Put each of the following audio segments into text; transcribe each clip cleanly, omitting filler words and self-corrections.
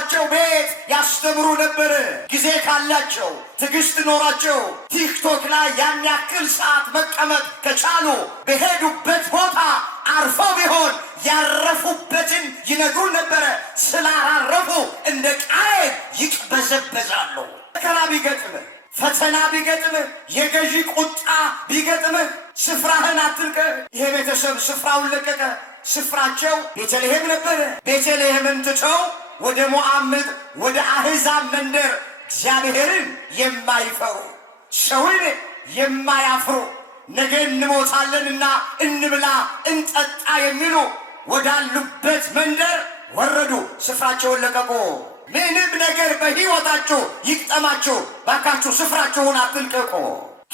በራሳቸው ቤት ያስተምሩ ነበር። ጊዜ ካላቸው ትዕግስት ኖራቸው ቲክቶክ ላይ ያን ያክል ሰዓት መቀመጥ ከቻሉ በሄዱበት ቦታ አርፈው ቢሆን ያረፉበትን ይነግሩን ነበረ። ስላራረፉ እንደ ቃየል ይቅበዘበዛሉ። መከራ ቢገጥምህ፣ ፈተና ቢገጥምህ፣ የገዢ ቁጣ ቢገጥምህ ስፍራህን አትልቀቅ። ይሄ ቤተሰብ ስፍራውን ለቀቀ። ስፍራቸው ቤተልሔም ነበረ። ቤተልሔምን ትተው ወደ ሞዓብ ምድር፣ ወደ አሕዛብ መንደር እግዚአብሔርን የማይፈሩ ሰውን የማያፍሩ ነገ እንሞታለንና እንብላ እንጠጣ የሚሉ ወዳሉበት መንደር ወረዱ። ስፍራቸውን ለቀቁ። ምንም ነገር በሕይወታችሁ ይቅጠማችሁ፣ ባካችሁ ስፍራችሁን አትልቀቁ።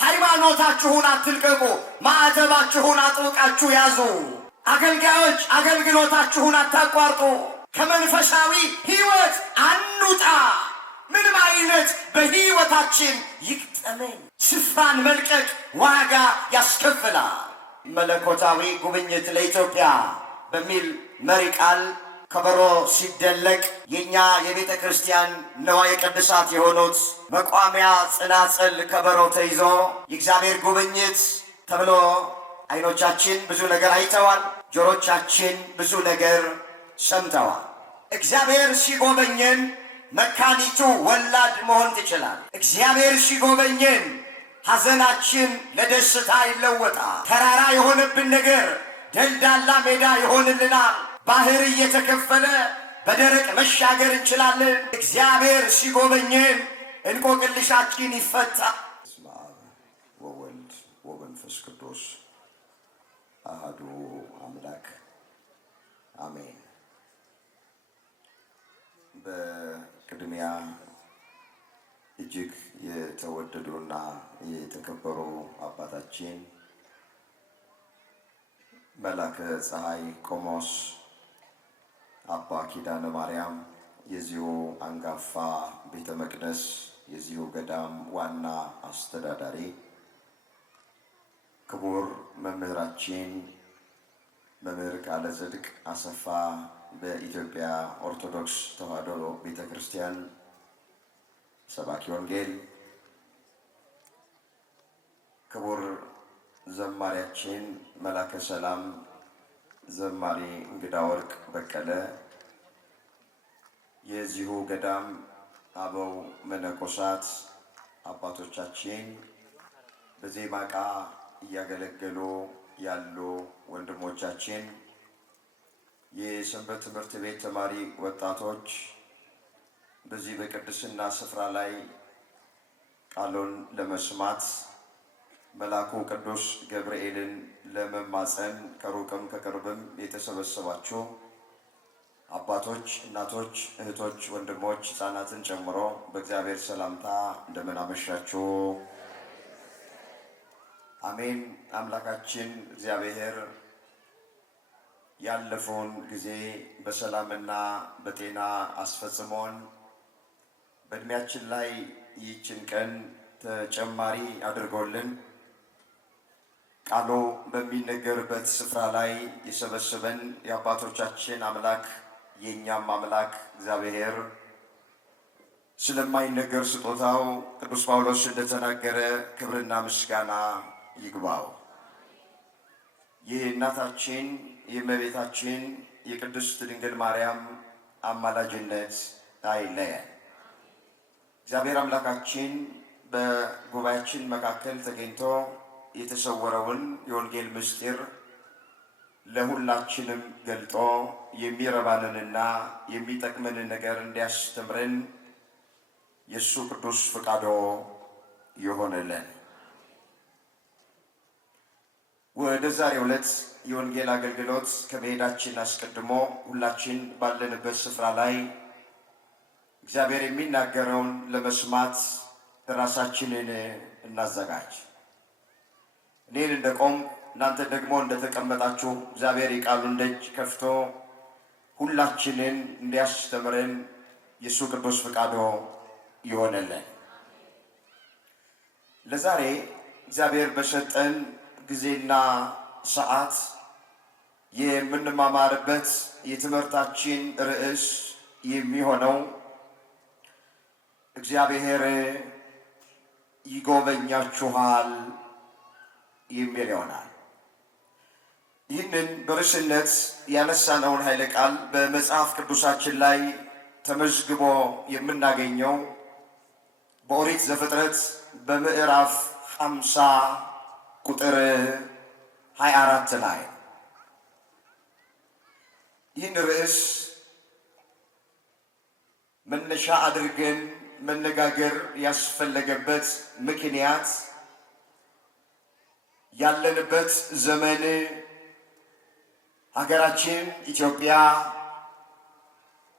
ሃይማኖታችሁን አትልቀቁ። ማዕተባችሁን አጥብቃችሁ ያዙ። አገልጋዮች አገልግሎታችሁን አታቋርጡ። ከመንፈሳዊ ሕይወት አንውጣ። ምንም አይነት በሕይወታችን ይቅጠመን። ስፍራን መልቀቅ ዋጋ ያስከፍላል። መለኮታዊ ጉብኝት ለኢትዮጵያ በሚል መሪ ቃል ከበሮ ሲደለቅ የኛ የቤተ ክርስቲያን ነዋየ ቅድሳት የሆኑት መቋሚያ፣ ጽናጽል፣ ከበሮ ተይዞ የእግዚአብሔር ጉብኝት ተብሎ አይኖቻችን ብዙ ነገር አይተዋል። ጆሮቻችን ብዙ ነገር ሰምተዋል። እግዚአብሔር ሲጎበኘን መካኒቱ ወላድ መሆን ትችላል። እግዚአብሔር ሲጎበኘን ሐዘናችን ለደስታ ይለወጣል። ተራራ የሆነብን ነገር ደልዳላ ሜዳ ይሆንልናል። ባህር እየተከፈለ በደረቅ መሻገር እንችላለን። እግዚአብሔር ሲጎበኘን እንቆቅልሻችን ይፈታል። በስመ አብ ወወልድ ወመንፈስ ቅዱስ አሐዱ አምላክ አሜን። በቅድሚያ እጅግ የተወደዱና የተከበሩ አባታችን መላከ ፀሐይ ቆሞስ አባ ኪዳነ ማርያም የዚሁ አንጋፋ ቤተ መቅደስ የዚሁ ገዳም ዋና አስተዳዳሪ፣ ክቡር መምህራችን መምህር ቃለ ጽድቅ አሰፋ በኢትዮጵያ ኦርቶዶክስ ተዋሕዶ ቤተ ክርስቲያን ሰባኪ ወንጌል፣ ክቡር ዘማሪያችን መላከ ሰላም ዘማሪ እንግዳ ወርቅ በቀለ፣ የዚሁ ገዳም አበው መነኮሳት አባቶቻችን፣ በዜማ ዕቃ እያገለገሉ ያሉ ወንድሞቻችን፣ የሰንበት ትምህርት ቤት ተማሪ ወጣቶች፣ በዚህ በቅድስና ስፍራ ላይ ቃሉን ለመስማት መልአኩ ቅዱስ ገብርኤልን ለመማፀን ከሩቅም ከቅርብም የተሰበሰባችሁ አባቶች፣ እናቶች፣ እህቶች፣ ወንድሞች፣ ሕፃናትን ጨምሮ በእግዚአብሔር ሰላምታ እንደምን አመሻችሁ። አሜን። አምላካችን እግዚአብሔር ያለፈውን ጊዜ በሰላምና በጤና አስፈጽሞን በእድሜያችን ላይ ይህችን ቀን ተጨማሪ አድርጎልን ቃሉ በሚነገርበት ስፍራ ላይ የሰበሰበን የአባቶቻችን አምላክ የእኛም አምላክ እግዚአብሔር ስለማይነገር ስጦታው ቅዱስ ጳውሎስ እንደተናገረ ክብርና ምስጋና ይግባው። የእናታችን የእመቤታችን የቅድስት ድንግል ማርያም አማላጅነት አይለየን። እግዚአብሔር አምላካችን በጉባኤያችን መካከል ተገኝቶ የተሰወረውን የወንጌል ምስጢር ለሁላችንም ገልጦ የሚረባንንና የሚጠቅመንን ነገር እንዲያስተምረን የእሱ ቅዱስ ፈቃዶ ይሆንልን። ወደ ዛሬው ዕለት የወንጌል አገልግሎት ከመሄዳችን አስቀድሞ ሁላችን ባለንበት ስፍራ ላይ እግዚአብሔር የሚናገረውን ለመስማት ራሳችንን እናዘጋጅ። እኔን እንደቆም እናንተ ደግሞ እንደተቀመጣችሁ እግዚአብሔር የቃሉን ደጅ ከፍቶ ሁላችንን እንዲያስተምረን የእሱ ቅዱስ ፈቃዶ ይሆነልን። ለዛሬ እግዚአብሔር በሰጠን ጊዜና ሰዓት የምንማማርበት የትምህርታችን ርዕስ የሚሆነው እግዚአብሔር ይጎበኛችኋል የሚል ይሆናል። ይህንን በርዕስነት ያነሳነውን ኃይለ ቃል በመጽሐፍ ቅዱሳችን ላይ ተመዝግቦ የምናገኘው በኦሪት ዘፍጥረት በምዕራፍ 50 ቁጥር 24 ላይ ይህን ርዕስ መነሻ አድርገን መነጋገር ያስፈለገበት ምክንያት ያለንበት ዘመን ሀገራችን ኢትዮጵያ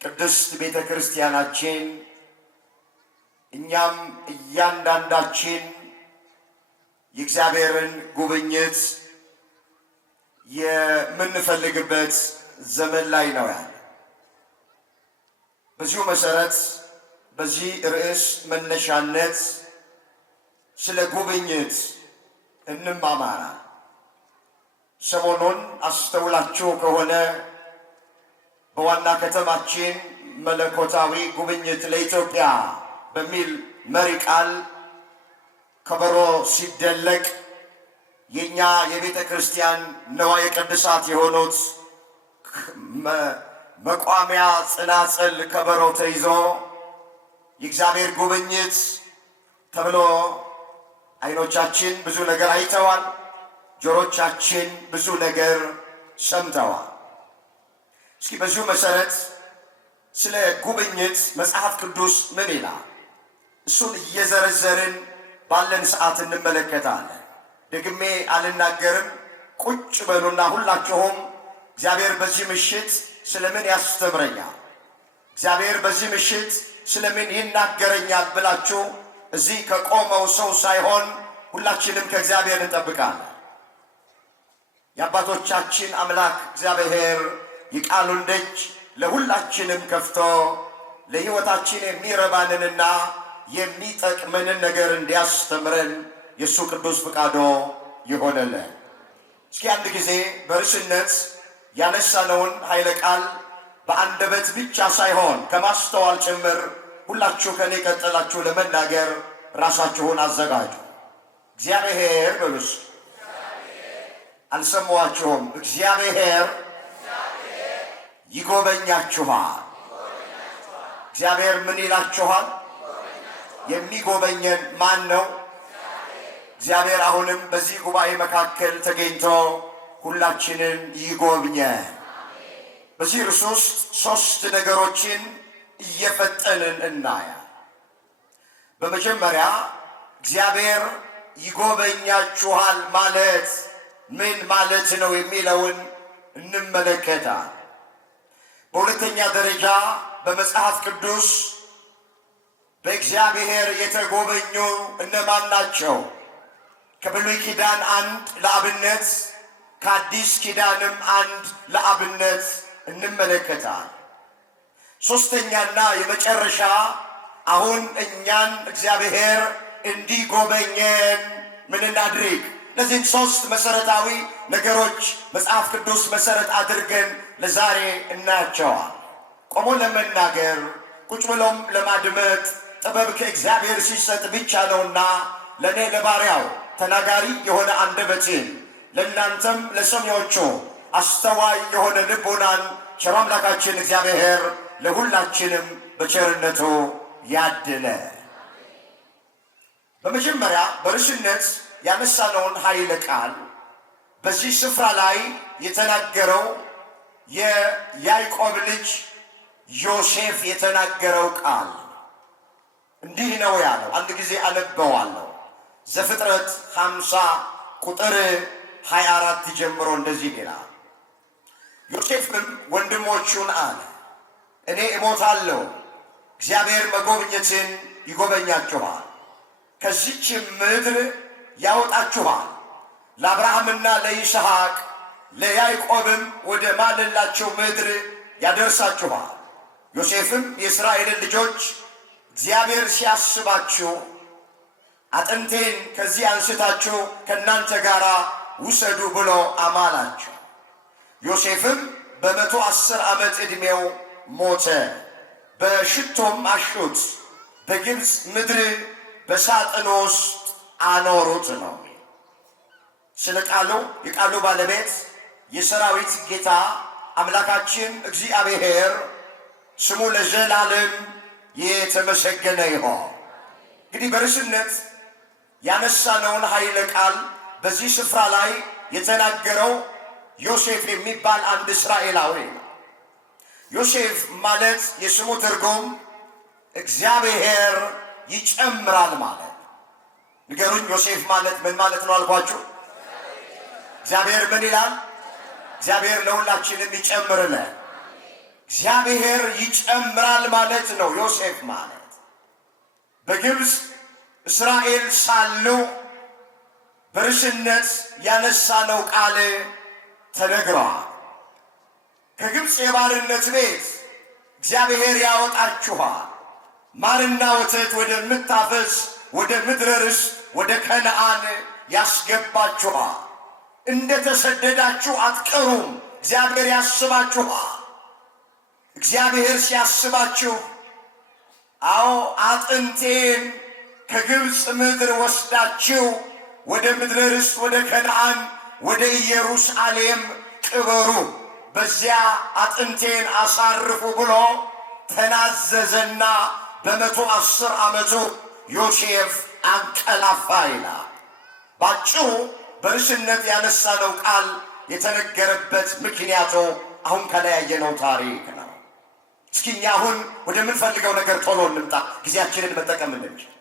ቅድስት ቤተ ክርስቲያናችን እኛም እያንዳንዳችን የእግዚአብሔርን ጉብኝት የምንፈልግበት ዘመን ላይ ነው ያለ። በዚሁ መሰረት በዚህ ርዕስ መነሻነት ስለ ጉብኝት እንማማራለን። ሰሞኑን አስተውላችሁ ከሆነ በዋና ከተማችን መለኮታዊ ጉብኝት ለኢትዮጵያ በሚል መሪ ቃል ከበሮ ሲደለቅ የኛ የቤተ ክርስቲያን ነዋየ ቅድሳት የሆኑት መቋሚያ ጽናጽል ከበሮ ተይዞ የእግዚአብሔር ጉብኝት ተብሎ አይኖቻችን ብዙ ነገር አይተዋል፣ ጆሮቻችን ብዙ ነገር ሰምተዋል። እስኪ በዚሁ መሰረት ስለ ጉብኝት መጽሐፍ ቅዱስ ምን ይላል? እሱን እየዘረዘርን ባለን ሰዓት እንመለከታለን። ደግሜ አልናገርም። ቁጭ በሉና ሁላችሁም እግዚአብሔር በዚህ ምሽት ስለምን ያስተምረኛል፣ እግዚአብሔር በዚህ ምሽት ስለምን ይናገረኛል ብላችሁ እዚህ ከቆመው ሰው ሳይሆን ሁላችንም ከእግዚአብሔር እንጠብቃለን። የአባቶቻችን አምላክ እግዚአብሔር የቃሉን ደጅ ለሁላችንም ከፍቶ ለሕይወታችን የሚረባንንና የሚጠቅመንን ነገር እንዲያስተምረን የእሱ ቅዱስ ፍቃዶ ይሆነልን። እስኪ አንድ ጊዜ በርዕስነት ያነሳነውን ኃይለ ቃል በአንደበት ብቻ ሳይሆን ከማስተዋል ጭምር ሁላችሁ ከኔ ቀጥላችሁ ለመናገር ራሳችሁን አዘጋጁ። እግዚአብሔር በሉስ። አልሰማችሁም? እግዚአብሔር ይጎበኛችኋል። እግዚአብሔር ምን ይላችኋል? የሚጎበኘን ማን ነው? እግዚአብሔር አሁንም በዚህ ጉባኤ መካከል ተገኝቶ ሁላችንን ይጎብኘን። በዚህ ርዕስ ውስጥ 3 ነገሮችን እየፈጠንን እናያለን። በመጀመሪያ እግዚአብሔር ይጎበኛችኋል ማለት ምን ማለት ነው የሚለውን እንመለከታለን። በሁለተኛ ደረጃ በመጽሐፍ ቅዱስ በእግዚአብሔር የተጎበኙ እነማን ናቸው? ከብሉይ ኪዳን አንድ ለአብነት ከአዲስ ኪዳንም አንድ ለአብነት እንመለከታለን። ሶስተኛና የመጨረሻ አሁን እኛን እግዚአብሔር እንዲጎበኘን ምን እናድርግ? እነዚህን 3 መሰረታዊ ነገሮች መጽሐፍ ቅዱስ መሰረት አድርገን ለዛሬ እናያቸዋል። ቆሞ ለመናገር ቁጭ ብሎም ለማድመጥ ጥበብ ከእግዚአብሔር ሲሰጥ ብቻ ነውና ለእኔ ለባሪያው ተናጋሪ የሆነ አንደበትን ለእናንተም ለሰሚዎቹ አስተዋይ የሆነ ልቦናን ቸር አምላካችን እግዚአብሔር ለሁላችንም በቸርነቱ ያድለ። በመጀመሪያ በርዕስነት ያነሳነውን ኃይለ ቃል በዚህ ስፍራ ላይ የተናገረው የያዕቆብ ልጅ ዮሴፍ የተናገረው ቃል እንዲህ ነው ያለው። አንድ ጊዜ አነበዋለሁ። ዘፍጥረት 50 ቁጥር 24 ጀምሮ እንደዚህ ይላል። ዮሴፍም ወንድሞቹን አለ፣ እኔ እሞታለሁ፣ እግዚአብሔር መጎብኘትን ይጎበኛችኋል፣ ከዚች ምድር ያወጣችኋል፣ ለአብርሃምና ለይስሐቅ ለያዕቆብም ወደ ማለላቸው ምድር ያደርሳችኋል። ዮሴፍም የእስራኤልን ልጆች እግዚአብሔር ሲያስባችሁ አጥንቴን ከዚህ አንስታችሁ ከእናንተ ጋር ውሰዱ ብሎ አማላቸው። ዮሴፍም በ110 ዓመት ዕድሜው ሞተ። በሽቶም አሹት፣ በግብፅ ምድር በሳጥን ውስጥ አኖሩት ነው። ስለ ቃሉ የቃሉ ባለቤት የሰራዊት ጌታ አምላካችን እግዚአብሔር ስሙ ለዘላለም የተመሰገነ ይሁን። እንግዲህ በርዕስነት ያነሳነውን ኃይለ ቃል በዚህ ስፍራ ላይ የተናገረው ዮሴፍ የሚባል አንድ እስራኤላዊ ነው። ዮሴፍ ማለት የስሙ ትርጉም እግዚአብሔር ይጨምራል ማለት። ንገሩኝ፣ ዮሴፍ ማለት ምን ማለት ነው አልኳችሁ? እግዚአብሔር ምን ይላል? እግዚአብሔር ለሁላችንም ይጨምርልን። እግዚአብሔር ይጨምራል ማለት ነው ዮሴፍ ማለት። በግብፅ እስራኤል ሳሉ በርዕስነት ያነሳነው ቃል ተነግረዋል። ከግብፅ የባርነት ቤት እግዚአብሔር ያወጣችኋል፣ ማርና ወተት ወደምታፈስ ወደ ምድረ ርስት ወደ ከነዓን ያስገባችኋል። እንደ ተሰደዳችሁ አትቀሩም። እግዚአብሔር ያስባችኋል። እግዚአብሔር ሲያስባችሁ፣ አዎ አጥንቴን ከግብፅ ምድር ወስዳችሁ ወደ ምድረ ርስት ወደ ከነዓን ወደ ኢየሩሳሌም ቅበሩ፣ በዚያ አጥንቴን አሳርፉ ብሎ ተናዘዘና በ110 ዓመቱ ዮሴፍ አንቀላፋ ይላል። ባጭሩ በርዕስነት ያነሳነው ቃል የተነገረበት ምክንያቱ አሁን ከላይ ያየነው ታሪክ ነው። እስኪ እኛ አሁን ወደምንፈልገው ነገር ቶሎ እንምጣ፣ ጊዜያችንን መጠቀም እንችል።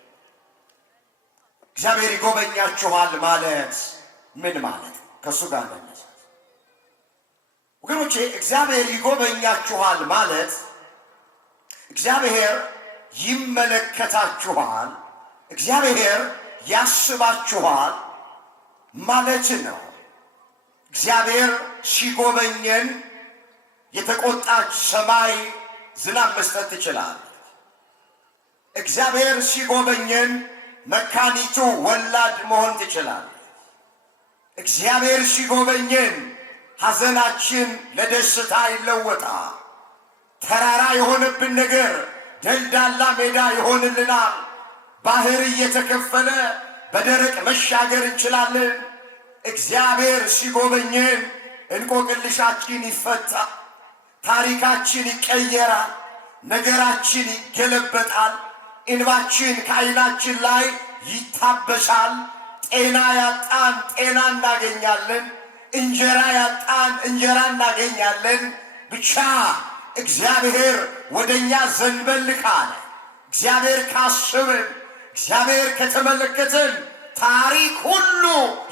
እግዚአብሔር ይጎበኛችኋል ማለት ምን ማለት ነው? ከእሱ ጋር እንደነሳ ወገኖቼ፣ እግዚአብሔር ይጎበኛችኋል ማለት እግዚአብሔር ይመለከታችኋል፣ እግዚአብሔር ያስባችኋል ማለት ነው። እግዚአብሔር ሲጎበኘን የተቆጣች ሰማይ ዝናብ መስጠት ትችላለች። እግዚአብሔር ሲጎበኘን መካኒቱ ወላድ መሆን ትችላለች። እግዚአብሔር ሲጎበኘን ሐዘናችን ለደስታ ይለወጣል። ተራራ የሆነብን ነገር ደልዳላ ሜዳ ይሆንልናል። ባህር እየተከፈለ በደረቅ መሻገር እንችላለን። እግዚአብሔር ሲጎበኘን እንቆቅልሻችን ይፈታል፣ ታሪካችን ይቀየራል፣ ነገራችን ይገለበጣል፣ እንባችን ከዓይናችን ላይ ይታበሳል። ጤና ያጣን ጤና እናገኛለን፣ እንጀራ ያጣን እንጀራ እናገኛለን። ብቻ እግዚአብሔር ወደኛ ዘንበል ካለ፣ እግዚአብሔር ካስብን፣ እግዚአብሔር ከተመለከትን ታሪክ ሁሉ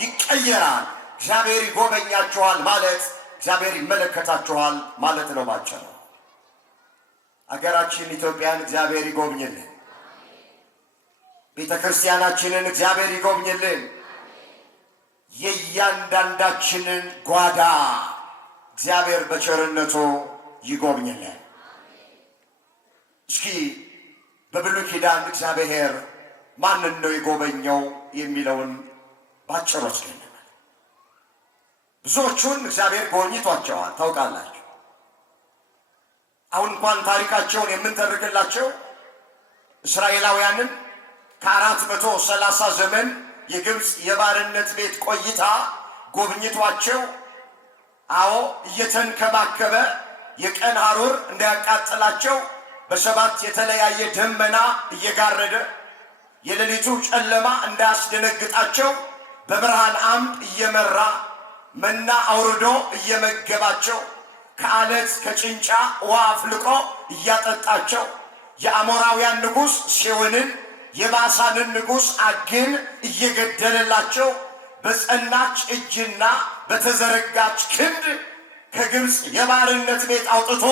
ይቀየራል። እግዚአብሔር ይጎበኛችኋል ማለት እግዚአብሔር ይመለከታችኋል ማለት ነው ባጭሩ። አገራችን ኢትዮጵያን እግዚአብሔር ይጎብኝልን። ቤተ ክርስቲያናችንን እግዚአብሔር ይጎብኝልን። የእያንዳንዳችንን ጓዳ እግዚአብሔር በቸርነቱ ይጎብኝልን። እስኪ በብሉይ ኪዳን እግዚአብሔር ማንን ነው የጎበኘው የሚለውን ባጭሩ አስገኘን። ብዙዎቹን እግዚአብሔር ጎብኝቷቸዋል ታውቃላችሁ። አሁን እንኳን ታሪካቸውን የምንተርክላቸው እስራኤላውያንን ከ430 ዘመን የግብፅ የባርነት ቤት ቆይታ ጎብኝቷቸው፣ አዎ እየተንከባከበ የቀን ሐሩር እንዳያቃጥላቸው በሰባት የተለያየ ደመና እየጋረደ የሌሊቱ ጨለማ እንዳያስደነግጣቸው በብርሃን አምድ እየመራ መና አውርዶ እየመገባቸው ከአለት ከጭንጫ ውሃ አፍልቆ እያጠጣቸው የአሞራውያን ንጉሥ ሴዎንን የባሳንን ንጉሥ ዐግን እየገደለላቸው በጸናች እጅና በተዘረጋች ክንድ ከግብፅ የባርነት ቤት አውጥቶ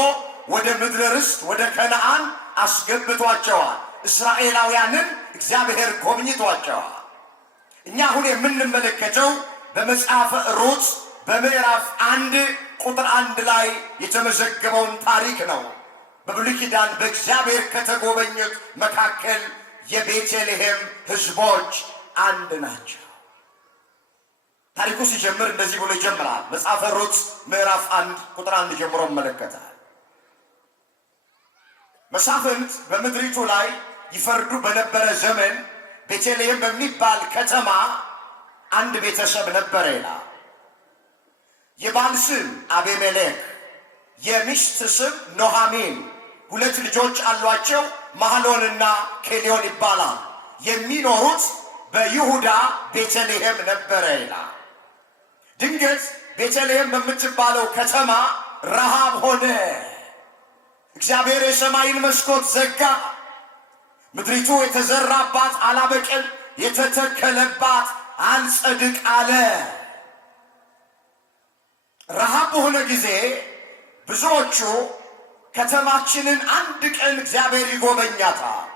ወደ ምድረ ርስት ወደ ከነዓን አስገብቷቸዋል። እስራኤላውያንን እግዚአብሔር ጎብኝቷቸዋል። እኛ አሁን የምንመለከተው በመጽሐፈ ሩት በምዕራፍ 1 ቁጥር 1 ላይ የተመዘገበውን ታሪክ ነው። በብሉይ ኪዳን በእግዚአብሔር ከተጎበኙት መካከል የቤተልሔም ሕዝቦች አንድ ናቸው። ታሪኩ ሲጀምር እንደዚህ ብሎ ይጀምራል። መጽሐፈ ሩት ምዕራፍ 1 ቁጥር 1 ጀምሮ ይመለከታል። መሳፍንት በምድሪቱ ላይ ይፈርዱ በነበረ ዘመን ቤተልሔም በሚባል ከተማ አንድ ቤተሰብ ነበረ ይላል። የባል ስም አቤሜሌክ፣ የሚስት ስም ኖሃሚን፣ ሁለት ልጆች አሏቸው፣ ማህሎንና ኬሊዮን ይባላል። የሚኖሩት በይሁዳ ቤተልሔም ነበረ ይላል። ድንገት ቤተልሔም በምትባለው ከተማ ረሃብ ሆነ። እግዚአብሔር የሰማይን መስኮት ዘጋ። ምድሪቱ የተዘራባት አላበቅል፣ የተተከለባት አልጸድቅ አለ። ረሃብ በሆነ ጊዜ ብዙዎቹ ከተማችንን አንድ ቀን እግዚአብሔር ይጎበኛታል፣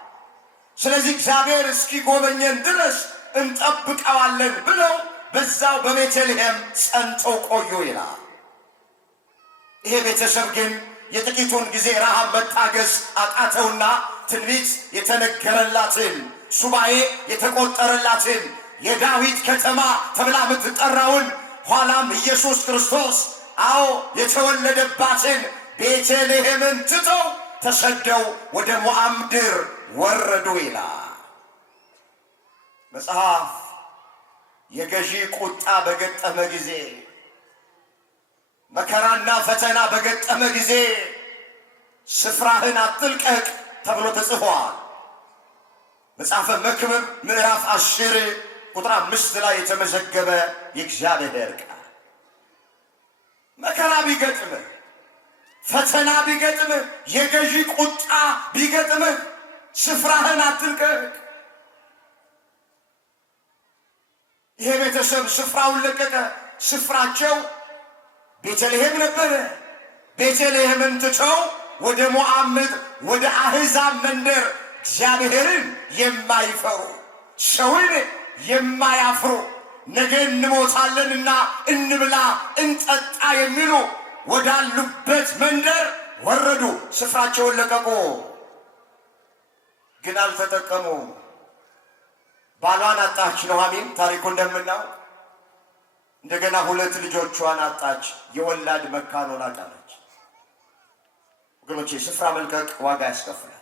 ስለዚህ እግዚአብሔር እስኪጎበኘን ድረስ እንጠብቀዋለን ብለው በዛው በቤተልሔም ጸንተው ቆዩ ይላል። ይሄ ቤተሰብ ግን የጥቂቱን ጊዜ ረሃብ መታገስ አቃተውና ትንቢት የተነገረላትን ሱባኤ የተቆጠረላትን የዳዊት ከተማ ተብላ የምትጠራውን ኋላም ኢየሱስ ክርስቶስ የተወለደባትን ቤተልሔምን ትተው ተሰደው ወደ ሞዓብ ምድር ወረዱ ይላል መጽሐፍ። የገዢ ቁጣ በገጠመ ጊዜ፣ መከራና ፈተና በገጠመ ጊዜ ስፍራህን አትልቀቅ ተብሎ ተጽፏል። መጽሐፈ መክብብ ምዕራፍ 10 ቁጥር 5 ላይ የተመዘገበ የእግዚአብሔር ቃል። መከራ ቢገጥምህ፣ ፈተና ቢገጥምህ፣ የገዢ ቁጣ ቢገጥምህ ስፍራህን አትልቀቅ። ይሄ ቤተሰብ ስፍራውን ለቀቀ። ስፍራቸው ቤተልሔም ነበረ። ቤተልሔምን ትተው ወደ ሞዓብ ምድር፣ ወደ አሕዛብ መንደር፣ እግዚአብሔርን የማይፈሩ ሰውን የማያፍሩ ነገ እንሞታለንና እንብላ እንጠጣ የሚሉ ወዳሉበት መንደር ወረዱ። ስፍራቸውን ለቀቁ። ግን አልተጠቀሙ። ባሏን አጣች ኑኃሚን፣ ታሪኩ እንደምናውቅ። እንደገና ሁለት ልጆቿን አጣች። የወላድ መካን ሆና ቀረች። ወገኖቼ ስፍራ መልቀቅ ዋጋ ያስከፍላል።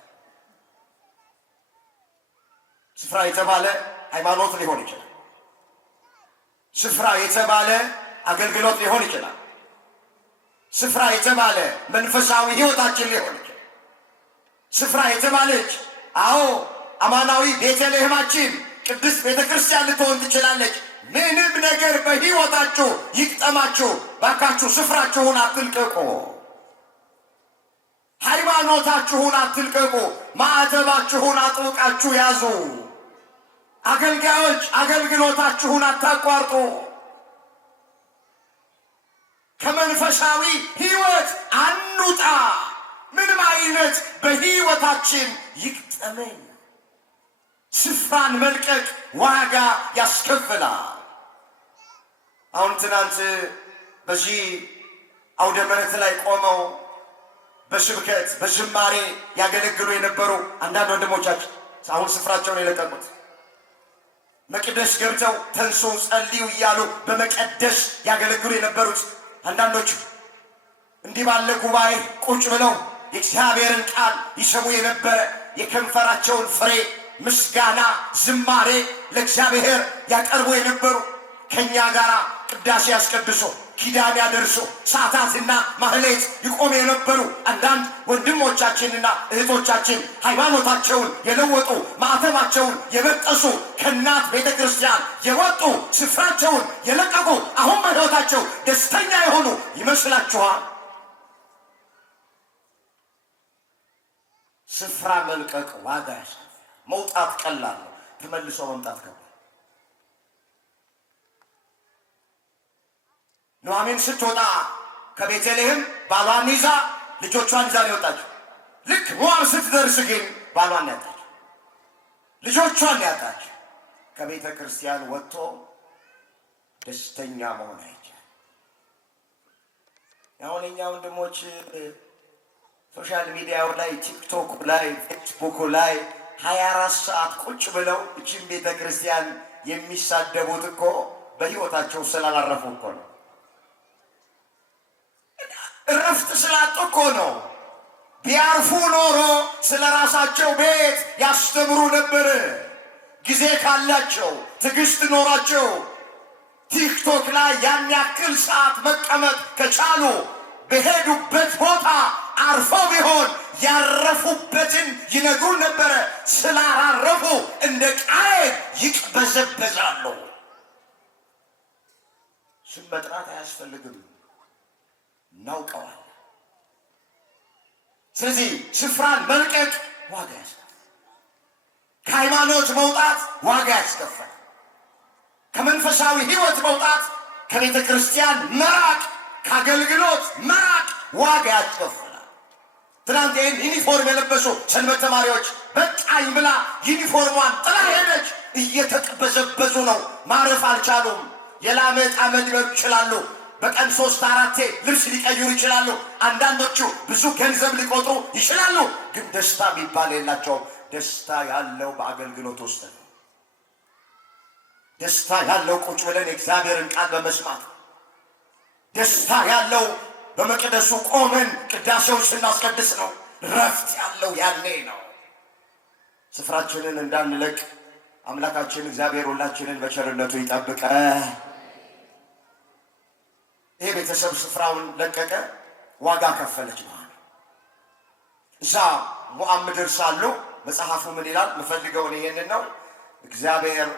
ስፍራ የተባለ ሃይማኖት ሊሆን ይችላል። ስፍራ የተባለ አገልግሎት ሊሆን ይችላል። ስፍራ የተባለ መንፈሳዊ ሕይወታችን ሊሆን ይችላል። ስፍራ የተባለች አማናዊ ቤተልሔማችን ቅድስት ቤተ ክርስቲያን ልትሆን ትችላለች። ምንም ነገር በሕይወታችሁ ይቅጠማችሁ፣ ባካችሁ ስፍራችሁን አትልቀቁ። ሃይማኖታችሁን አትልቀቁ። ማዕተባችሁን አጥብቃችሁ ያዙ። አገልጋዮች አገልግሎታችሁን አታቋርጡ። ከመንፈሳዊ ሕይወት አንውጣ። ምንም አይነት በሕይወታችን ይቅጠመን። ስፍራን መልቀቅ ዋጋ ያስከፍላል። አሁን ትናንት በዚህ አውደ ምሕረት ላይ ቆመው በስብከት በዝማሬ ያገለግሉ የነበሩ አንዳንድ ወንድሞቻችን አሁን ስፍራቸውን የለቀቁት መቅደስ ገብተው ተንሶ ጸልዩ እያሉ በመቀደስ ያገለግሉ የነበሩት አንዳንዶቹ እንዲህ ባለ ጉባኤ ቁጭ ብለው የእግዚአብሔርን ቃል ይሰሙ የነበረ የከንፈራቸውን ፍሬ ምስጋና፣ ዝማሬ ለእግዚአብሔር ያቀርቡ የነበሩ ከኛ ጋር ቅዳሴ ያስቀድሶ ኪዳን ያደርሶ ሰዓታትና ማህሌት ይቆም የነበሩ አንዳንድ ወንድሞቻችንና እህቶቻችን ሃይማኖታቸውን የለወጡ ማዕተባቸውን የበጠሱ ከእናት ቤተ ክርስቲያን የወጡ ስፍራቸውን የለቀቁ አሁን በሕይወታቸው ደስተኛ የሆኑ ይመስላችኋል? ስፍራ መልቀቅ ዋጋ ያስከፍላል። መውጣት ቀላል ነው፣ ተመልሶ መምጣት ከባድ። ኑኃሚን ስትወጣ ከቤተልሔም ባሏን ይዛ ልጆቿን ይዛ ነው የወጣችው። ልክ ሞዓብ ስትደርስ ግን ባሏን ያጣች፣ ልጆቿን ያጣች። ከቤተ ክርስቲያን ወጥቶ ደስተኛ መሆን አይቻልም። አሁን እኛ ወንድሞች ሶሻል ሚዲያው ላይ ቲክቶክ ላይ ፌስቡክ ላይ 24 ሰዓት ቁጭ ብለው እቺን ቤተ ክርስቲያን የሚሳደቡት እኮ በሕይወታቸው ስላላረፉ እኮ ነው። እረፍት ስላጡ እኮ ነው። ቢያርፉ ኖሮ ስለ ራሳቸው ቤት ያስተምሩ ነበር። ጊዜ ካላቸው ትዕግስት ኖራቸው ቲክቶክ ላይ ያን ያክል ሰዓት መቀመጥ ከቻሉ በሄዱበት ቦታ አርፈው ቢሆን ያረፉበትን ይነግሩን ነበረ። ስላራረፉ እንደ ቃየል ይቅበዘበዛሉ። ስም መጥራት አያስፈልግም፣ እናውቀዋል። ስለዚህ ስፍራን መልቀቅ ዋጋ ያስከፍላል። ከሃይማኖት መውጣት ዋጋ ያስከፍላል። ከመንፈሳዊ ሕይወት መውጣት፣ ከቤተ ክርስቲያን መራቅ፣ ከአገልግሎት መራቅ ዋጋ ያስከፍላል። ትናንት ይህን ዩኒፎርም የለበሱ ሰንበት ተማሪዎች በቃኝ ብላ ዩኒፎርሟን ጥላ ሄደች። እየተቅበዘበዙ ነው፣ ማረፍ አልቻሉም። የላመ ጣመ ሊበሉ ይችላሉ። በቀን 3-4 ልብስ ሊቀይሩ ይችላሉ። አንዳንዶቹ ብዙ ገንዘብ ሊቆጥሩ ይችላሉ። ግን ደስታ የሚባል የላቸውም። ደስታ ያለው በአገልግሎት ውስጥ ነው። ደስታ ያለው ቁጭ ብለን የእግዚአብሔርን ቃል በመስማት፣ ደስታ ያለው በመቅደሱ ቆመን ቅዳሴውን ስናስቀድስ ነው። ረፍት ያለው ያኔ ነው። ስፍራችንን እንዳንለቅ አምላካችን እግዚአብሔር ሁላችንን በቸርነቱ ይጠብቀ። ይሄ ቤተሰብ ስፍራውን ለቀቀ፣ ዋጋ ከፈለች ማለት ነው። እዛ ሞዓብ ምድር ሳሉ መጽሐፉ ምን ይላል? ምፈልገውን ይሄንን ነው። እግዚአብሔር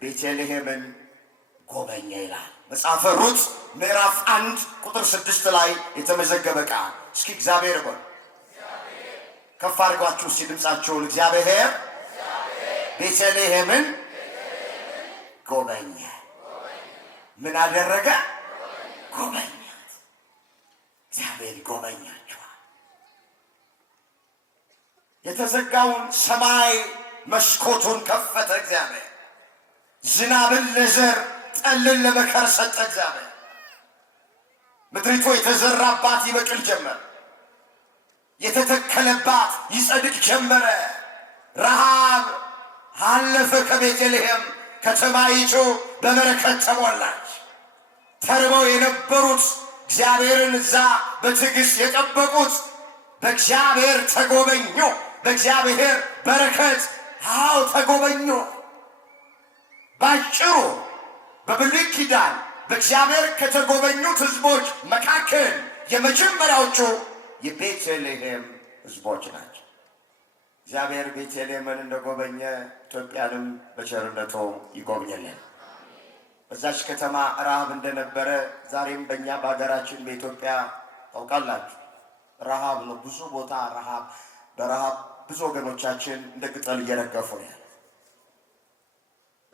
ቤተልሔምን ጎበኘ ይላል። መጽሐፈ ሩት ምዕራፍ 1 ቁጥር 6 ላይ የተመዘገበ ቃል። እስኪ እግዚአብሔር በሉ ከፍ አድርጓችሁ እስኪ ድምፃችሁን። እግዚአብሔር ቤተልሔምን ጎበኘ። ምን አደረገ? ጎበኛት። እግዚአብሔር ይጎበኛችኋል። የተዘጋውን ሰማይ መስኮቱን ከፈተ እግዚአብሔር። ዝናብን ለዘር ጠልን ለመከር ሰጠ እግዚአብሔር። ምድሪቱ የተዘራባት ይበቅል ጀመር፣ የተተከለባት ይጸድቅ ጀመረ። ረሃብ አለፈ ከቤተልሔም። ከተማይቱ በበረከት ተሞላች። ተርበው የነበሩት እግዚአብሔርን እዛ በትዕግስት የጠበቁት በእግዚአብሔር ተጎበኙ። በእግዚአብሔር በረከት ተጎበኙ። ባጭሩ በብሉይ ኪዳን በእግዚአብሔር ከተጎበኙት ሕዝቦች መካከል የመጀመሪያዎቹ የቤተልሔም ሕዝቦች ናቸው። እግዚአብሔር ቤተልሔምን እንደጎበኘ ኢትዮጵያንም በቸርነቱ ይጎብኘልን። በዛች ከተማ ረሃብ እንደነበረ ዛሬም በእኛ በሀገራችን በኢትዮጵያ ታውቃላችሁ፣ ረሃብ ነው። ብዙ ቦታ ረሃብ፣ በረሃብ ብዙ ወገኖቻችን እንደ ቅጠል እየረገፉ ነው ያለ።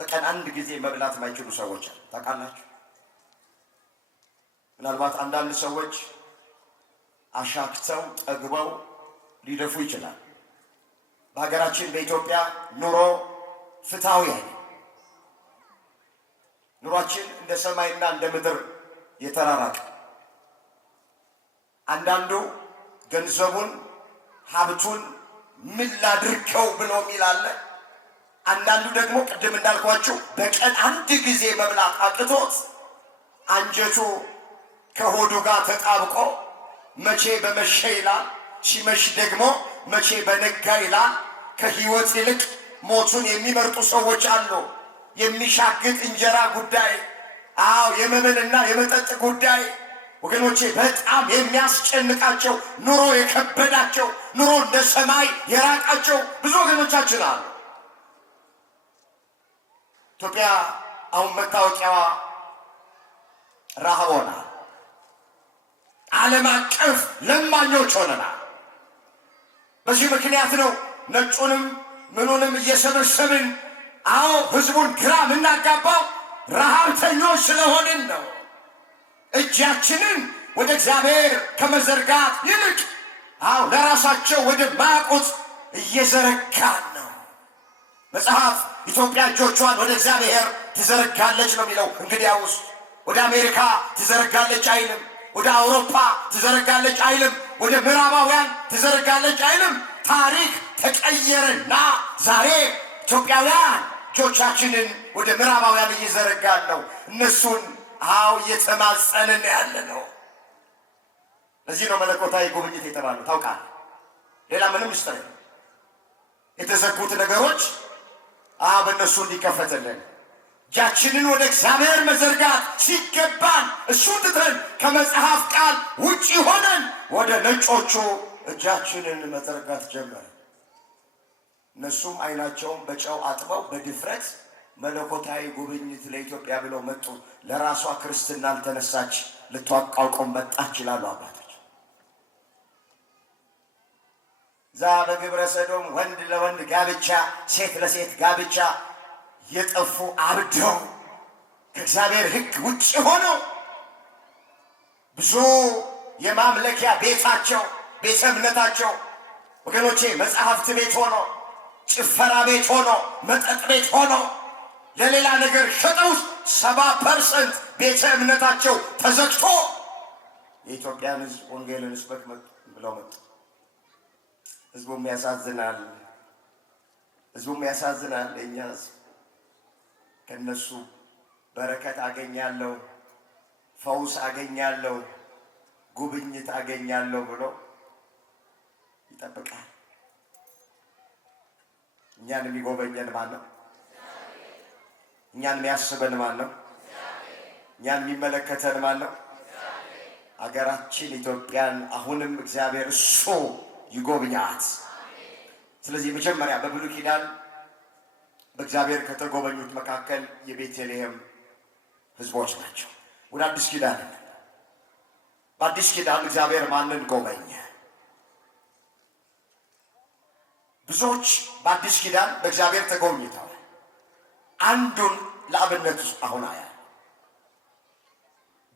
በቀን አንድ ጊዜ መብላት የማይችሉ ሰዎች አሉ፣ ታውቃላችሁ። ምናልባት አንዳንድ ሰዎች አሻክተው ጠግበው ሊደፉ ይችላል። በሀገራችን በኢትዮጵያ ኑሮ ፍትሃዊ አይደለም። ኑሯችን እንደ ሰማይና እንደ ምድር የተራራቀ። አንዳንዱ ገንዘቡን ሀብቱን ምን ላድርገው ብሎ የሚላለ፣ አንዳንዱ ደግሞ ቅድም እንዳልኳችሁ በቀን አንድ ጊዜ መብላት አቅቶት አንጀቱ ከሆዱ ጋር ተጣብቆ መቼ በመሸ ይላል፣ ሲመሽ ደግሞ መቼ በነጋ ይላል። ከህይወት ይልቅ ሞቱን የሚመርጡ ሰዎች አሉ። የሚሻግጥ እንጀራ ጉዳይ፣ የመብልና የመጠጥ ጉዳይ ወገኖቼ በጣም የሚያስጨንቃቸው፣ ኑሮ የከበዳቸው፣ ኑሮ እንደ ሰማይ የራቃቸው ብዙ ወገኖቻችን አሉ። ኢትዮጵያ አሁን መታወቂያዋ ረሃብ ሆና ዓለም አቀፍ ለማኞች ሆነናል። በዚህ ምክንያት ነው ነጩንም ምኑንም እየሰበሰብን ህዝቡን ግራ የምናጋባው ረሃብተኞች ስለሆንን ነው። እጃችንን ወደ እግዚአብሔር ከመዘርጋት ይልቅ ለራሳቸው ወደ ማያውቁት እየዘረጋን ነው። መጽሐፍ ኢትዮጵያ እጆቿን ወደ እግዚአብሔር ትዘረጋለች ነው የሚለው። እንግዲያውስ ወደ አሜሪካ ትዘረጋለች አይልም፣ ወደ አውሮፓ ትዘረጋለች አይልም፣ ወደ ምዕራባውያን ትዘረጋለች አይልም። ታሪክ ተቀየረና ዛሬ ኢትዮጵያውያን እጆቻችንን ወደ ምዕራባውያን እየዘረጋን ነው። እነሱን እየተማጸንን ያለ ነው። ለዚህ ነው መለኮታዊ ጉብኝት የተባለው። ታውቃለህ፣ ሌላ ምንም ምስጢር የለም። የተዘጉት ነገሮች በእነሱ እንዲከፈትልን እጃችንን ወደ እግዚአብሔር መዘርጋት ሲገባን እሱን ትተን ከመጽሐፍ ቃል ውጪ ሆነን ወደ ነጮቹ እጃችንን መዘርጋት ጀመረ። እነሱም አይናቸውን በጨው አጥበው በድፍረት መለኮታዊ ጉብኝት ለኢትዮጵያ ብለው መጡ። ለራሷ ክርስትና አልተነሳች፣ ልትዋቋቋም መጣች ይላሉ አባቶች። እዛ በግብረ ሰዶም ወንድ ለወንድ ጋብቻ፣ ሴት ለሴት ጋብቻ የጠፉ አብደው ከእግዚአብሔር ሕግ ውጭ ሆነው ብዙ የማምለኪያ ቤታቸው ቤተ እምነታቸው ወገኖቼ መጽሐፍት ቤት ሆኖ ጭፈራ ቤት ሆኖ መጠጥ ቤት ሆኖ ለሌላ ነገር ሸጠው 70% ቤተ እምነታቸው ተዘግቶ የኢትዮጵያን ሕዝብ ወንጌልን ስበክ ብለው መጡ። ሕዝቡም ያሳዝናል። የእኛ ሕዝብ ከነሱ በረከት አገኛለሁ፣ ፈውስ አገኛለሁ፣ ጉብኝት አገኛለሁ ብሎ ይጠብቃል። እኛን የሚጎበኘን ማን ነው? እኛን የሚያስበን ማን ነው? እኛን የሚመለከተን ማን ነው? አገራችን ኢትዮጵያን አሁንም እግዚአብሔር እሱ ይጎብኛት። ስለዚህ መጀመሪያ በብሉይ ኪዳን በእግዚአብሔር ከተጎበኙት መካከል የቤተልሔም ህዝቦች ናቸው። ወደ አዲስ ኪዳን በአዲስ ኪዳን እግዚአብሔር ማንን ጎበኘ? ብዙዎች በአዲስ ኪዳን በእግዚአብሔር ተጎብኝተዋል። አንዱን ለአብነት አሁን አያ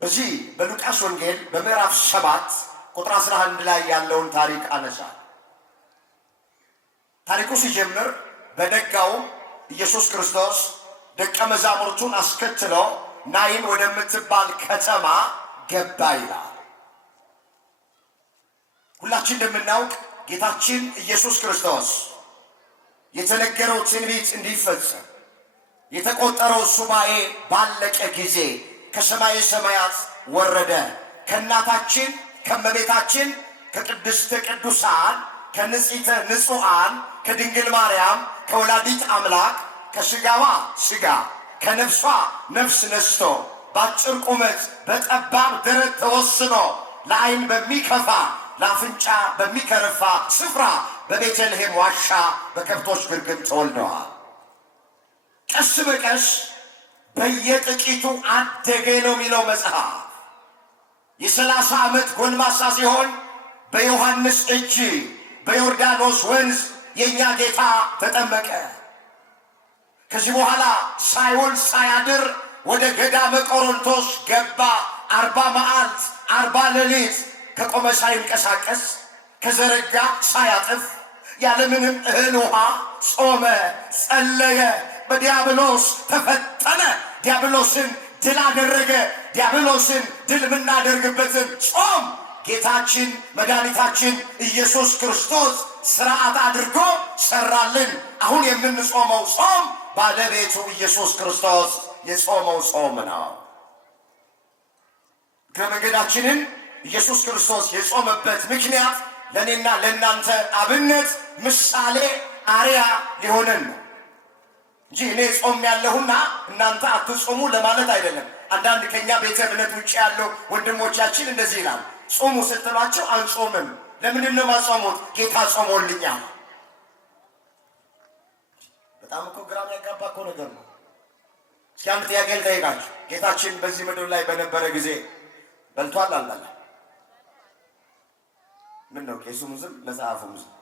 በዚህ በሉቃስ ወንጌል በምዕራፍ 7 ቁጥር 11 ላይ ያለውን ታሪክ አነሳ። ታሪኩ ሲጀምር በነጋው ኢየሱስ ክርስቶስ ደቀ መዛሙርቱን አስከትሎ ናይን ወደምትባል ከተማ ገባ ይላል። ሁላችን እንደምናውቅ ጌታችን ኢየሱስ ክርስቶስ የተነገረው ትንቢት እንዲፈጸም የተቆጠረው ሱባኤ ባለቀ ጊዜ ከሰማየ ሰማያት ወረደ። ከእናታችን ከእመቤታችን ከቅድስተ ቅዱሳን ከንጽሕተ ንጹሐን ከድንግል ማርያም ከወላዲት አምላክ ከሥጋዋ ሥጋ ከነፍሷ ነፍስ ነስቶ በአጭር ቁመት በጠባብ ደረት ተወስኖ ለዓይን በሚከፋ ለአፍንጫ በሚከረፋ ስፍራ በቤተልሔም ዋሻ በከብቶች ግርግም ተወልደዋል። ቀስ በቀስ በየጥቂቱ አደገ ነው የሚለው መጽሐፍ። የ30 ዓመት ጎልማሳ ሲሆን በዮሐንስ እጅ በዮርዳኖስ ወንዝ የእኛ ጌታ ተጠመቀ። ከዚህ በኋላ ሳይውል ሳያድር ወደ ገዳመ ቆሮንቶስ ገባ። 40 መዓልት 40 ሌሊት ከቆመ ሳይንቀሳቀስ ከዘረጋ ሳያጥፍ ያለምንም እህል ውሃ ጾመ፣ ጸለየ። በዲያብሎስ ተፈተነ። ዲያብሎስን ድል አደረገ። ዲያብሎስን ድል የምናደርግበትን ጾም ጌታችን መድኃኒታችን ኢየሱስ ክርስቶስ ስርዓት አድርጎ ሰራልን። አሁን የምንጾመው ጾም ባለቤቱ ኢየሱስ ክርስቶስ የጾመው ጾም ነው። እግረ መንገዳችንን ኢየሱስ ክርስቶስ የጾመበት ምክንያት ለእኔና ለእናንተ አብነት፣ ምሳሌ፣ አርያ ሊሆነን ነው እንጂ እኔ ጾም ያለሁና እናንተ አትጾሙ ለማለት አይደለም። አንዳንድ ከኛ ቤተ እምነት ውጭ ያለው ወንድሞቻችን እንደዚህ ይላል። ጾሙ ስትሏቸው አንጾምም። ለምንድን ነው ማጾሙት? ጌታ ጾሞልኛል። በጣም እኮ ግራም ያጋባ እኮ ነገር ነው። እስኪ አንድ ጥያቄ ልጠይቃችሁ። ጌታችን በዚህ ምድር ላይ በነበረ ጊዜ በልቷል አልበላም? ምን ነው ቄሱም ዝም መጽሐፉም ዝም?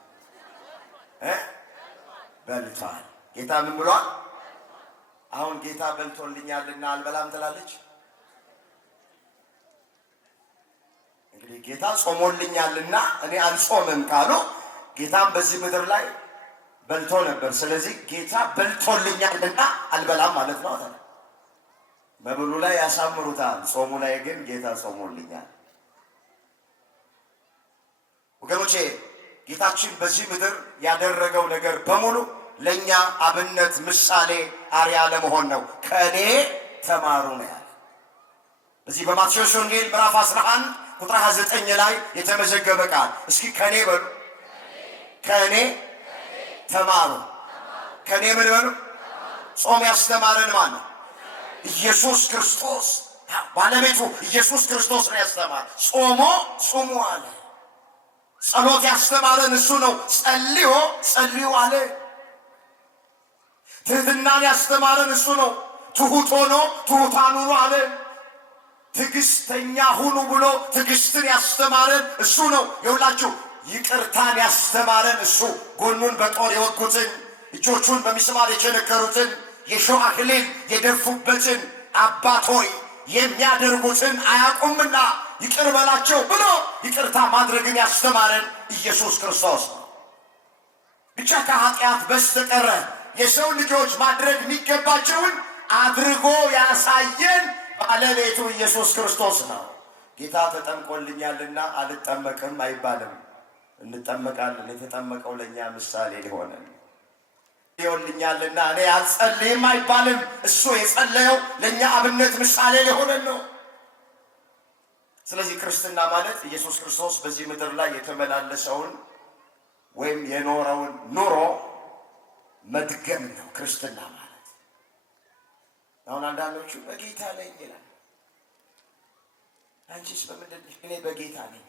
በልቷል። ጌታ ምን ብሏል? አሁን ጌታ በልቶልኛልና አልበላም ትላለች? እንግዲህ ጌታ ጾሞልኛልና እኔ አልጾምም ካሉ ጌታም በዚህ ምድር ላይ በልቶ ነበር። ስለዚህ ጌታ በልቶልኛልና አልበላም ማለት ነው። መብሉ ላይ ያሳምሩታል፣ ጾሙ ላይ ግን ጌታ ጾሞልኛል። ወገኖቼ ጌታችን በዚህ ምድር ያደረገው ነገር በሙሉ ለእኛ አብነት፣ ምሳሌ፣ አርያ ለመሆን ነው። ከእኔ ተማሩ ነው ያለ። በዚህ በማቴዎስ ወንጌል ምዕራፍ 11 ቁጥር 29 ላይ የተመዘገበ ቃል እስኪ ከእኔ በሉ። ከእኔ ተማሩ። ከእኔ ምን በሉ? ጾም ያስተማረን ማን ነው? ኢየሱስ ክርስቶስ። ባለቤቱ ኢየሱስ ክርስቶስ ነው ያስተማረ። ጾሞ ጹሙ አለ። ጸሎት ያስተማረን እሱ ነው። ጸልዮ ጸልዩ አለ። ትህትናን ያስተማረን እሱ ነው። ትሁት ሆኖ ትሁታን ሁኑ አለ። ትዕግስተኛ ሁኑ ብሎ ትዕግስትን ያስተማረን እሱ ነው። የሁላችሁ ይቅርታን ያስተማረን እሱ፣ ጎኑን በጦር የወጉትን፣ እጆቹን በሚስማር የቸነከሩትን፣ የሾህ አክሊል የደፉበትን አባት ሆይ የሚያደርጉትን አያውቁምና ይቅር በላቸው ብሎ ይቅርታ ማድረግን ያስተማረን ኢየሱስ ክርስቶስ ነው። ብቻ ከኃጢአት በስተቀረ የሰው ልጆች ማድረግ የሚገባቸውን አድርጎ ያሳየን ባለቤቱ ኢየሱስ ክርስቶስ ነው። ጌታ ተጠምቆልኛልና አልጠመቅም አይባልም። እንጠመቃለን። የተጠመቀው ለእኛ ምሳሌ ሊሆነን ይሆንልኛልና እኔ አልጸልይም አይባልም። እሱ የጸለየው ለእኛ አብነት ምሳሌ ሊሆነን ነው። ስለዚህ ክርስትና ማለት ኢየሱስ ክርስቶስ በዚህ ምድር ላይ የተመላለሰውን ወይም የኖረውን ኑሮ መድገም ነው ክርስትና ማለት። አሁን አንዳንዶቹ በጌታ ነኝ ይላል። አንቺስ በምንድን ነሽ? እኔ በጌታ ነኝ።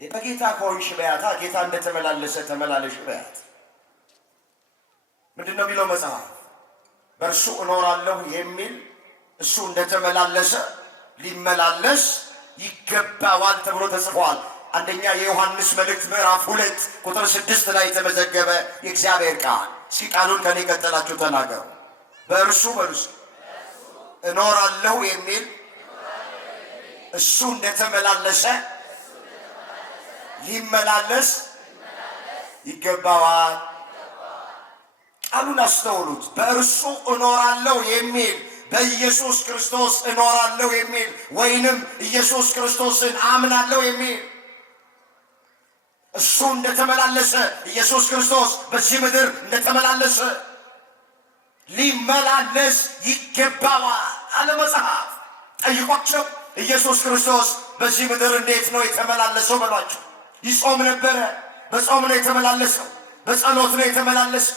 በጌታ ከሆንሽ በያታ ጌታ እንደተመላለሰ ተመላለሽ በያት። ምንድን ነው የሚለው መጽሐፍ? በእርሱ እኖራለሁ የሚል እሱ እንደተመላለሰ ሊመላለስ ይገባዋል ተብሎ ተጽፏል። አንደኛ የዮሐንስ መልእክት ምዕራፍ 2 ቁጥር 6 ላይ የተመዘገበ የእግዚአብሔር ቃል። እስኪ ቃሉን ከኔ ቀጠላችሁ ተናገሩ። በእርሱ እኖራለሁ የሚል እሱ እንደተመላለሰ ሊመላለስ ይገባዋል። ቃሉን አስተውሉት። በእርሱ እኖራለሁ የሚል በኢየሱስ ክርስቶስ እኖራለሁ የሚል ወይንም ኢየሱስ ክርስቶስን አምናለሁ የሚል እሱ እንደተመላለሰ ኢየሱስ ክርስቶስ በዚህ ምድር እንደተመላለሰ ሊመላለስ ይገባዋል አለ መጽሐፍ። ጠይቋቸው፣ ኢየሱስ ክርስቶስ በዚህ ምድር እንዴት ነው የተመላለሰው በሏቸው። ይጾም ነበረ። በጾም ነው የተመላለሰው። በጸሎት ነው የተመላለሰው።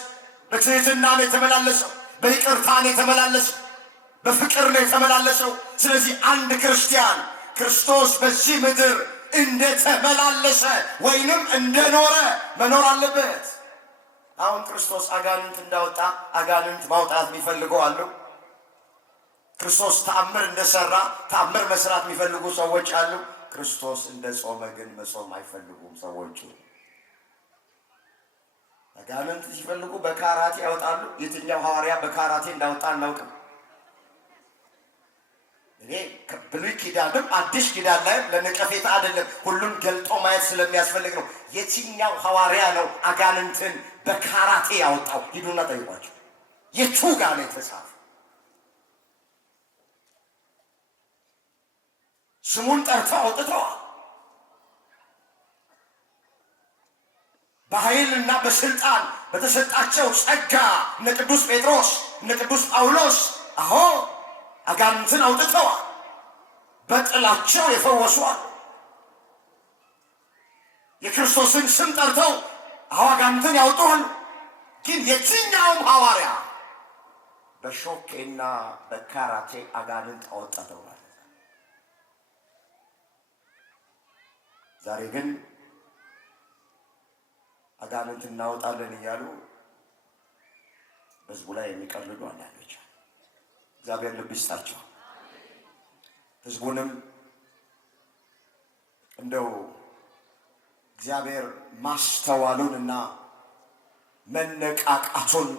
በትህትና ነው የተመላለሰው። በይቅርታ ነው የተመላለሰው። በፍቅር ነው የተመላለሰው። ስለዚህ አንድ ክርስቲያን ክርስቶስ በዚህ ምድር እንደተመላለሰ ወይንም እንደኖረ መኖር አለበት። አሁን ክርስቶስ አጋንንት እንዳወጣ አጋንንት ማውጣት የሚፈልጉ አሉ። ክርስቶስ ተአምር እንደሰራ ተአምር መስራት የሚፈልጉ ሰዎች አሉ። ክርስቶስ እንደ ጾመ ግን መጾም አይፈልጉም ሰዎቹ። አጋንንት ሲፈልጉ በካራቴ ያወጣሉ። የትኛው ሐዋርያ በካራቴ እንዳወጣ አናውቅም። እኔ ብሉይ ኪዳንም አዲስ ኪዳን ላይ ለነቀፌታ አይደለም፣ ሁሉም ገልጦ ማየት ስለሚያስፈልግ ነው። የትኛው ሐዋርያ ነው አጋንንትን በካራቴ ያወጣው? ሂዱና ጠይቋቸው። የቱ ጋር ነው የተጻፈ? ስሙን ጠርተው አውጥተዋል። በኃይልና በስልጣን በተሰጣቸው ጸጋ እነ ቅዱስ ጴጥሮስ እነ ቅዱስ ጳውሎስ አዎ አጋንንትን አውጥተዋል። በጥላቸው የፈወሷል። የክርስቶስን ስም ጠርተው አዎ አጋንንትን ያውጡሃል። ግን የትኛውም ሐዋርያ በሾኬና በካራቴ አጋንንት አወጣተው ማለት ነው። ዛሬ ግን አጋንንት እናወጣለን እያሉ በሕዝቡ ላይ የሚቀልዱ አንዳንዶች እግዚአብሔር ልብ ይስጣቸው። ሕዝቡንም እንደው እግዚአብሔር ማስተዋሉን እና መነቃቃቱን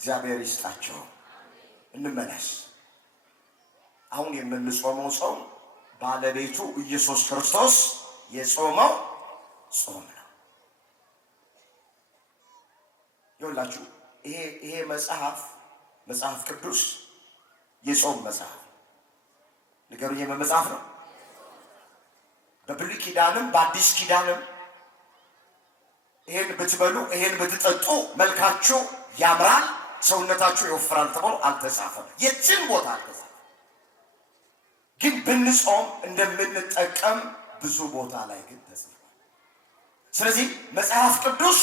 እግዚአብሔር ይስጣቸው። እንመለስ። አሁን የምንጾመው ጾም ባለቤቱ ኢየሱስ ክርስቶስ የጾመው ጾም ነው። ይኸውላችሁ ይሄ መጽሐፍ ቅዱስ የጾም መጽሐፍ ንገሩኝ። የምን መጽሐፍ ነው? በብሉይ ኪዳንም በአዲስ ኪዳንም ይሄን ብትበሉ ይሄን ብትጠጡ መልካችሁ ያምራል፣ ሰውነታችሁ ይወፍራል ተብሎ አልተጻፈም። የትም ቦታ አልተጻፈም። ግን ብንጾም እንደምንጠቀም ብዙ ቦታ ላይ ግን ተጽፏል። ስለዚህ መጽሐፍ ቅዱስ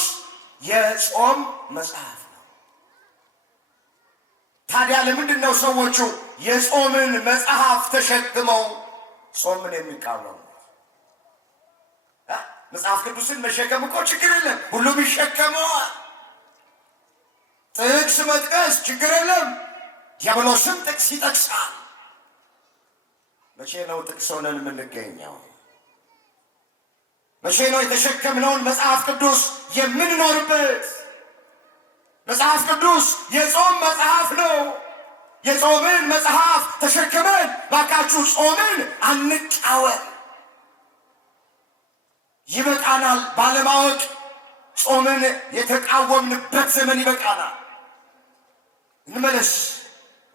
የጾም መጽሐፍ ነው። ታዲያ ለምንድን ነው ሰዎቹ የጾምን መጽሐፍ ተሸክመው ጾምን የሚቃወሙ? መጽሐፍ ቅዱስን መሸከም እኮ ችግር የለም፣ ሁሉም ይሸከመዋል። ጥቅስ መጥቀስ ችግር የለም፣ ዲያብሎስም ጥቅስ ይጠቅሳል። መቼ ነው ጥቅስ ሆነን የምንገኘው? መቼ ነው የተሸከምነውን መጽሐፍ ቅዱስ የምንኖርበት? መጽሐፍ ቅዱስ የጾም መጽሐፍ ነው። የጾምን መጽሐፍ ተሸክመን ባካችሁ ጾምን አንቃወም። ይበቃናል። ባለማወቅ ጾምን የተቃወምንበት ዘመን ይበቃናል። እንመለስ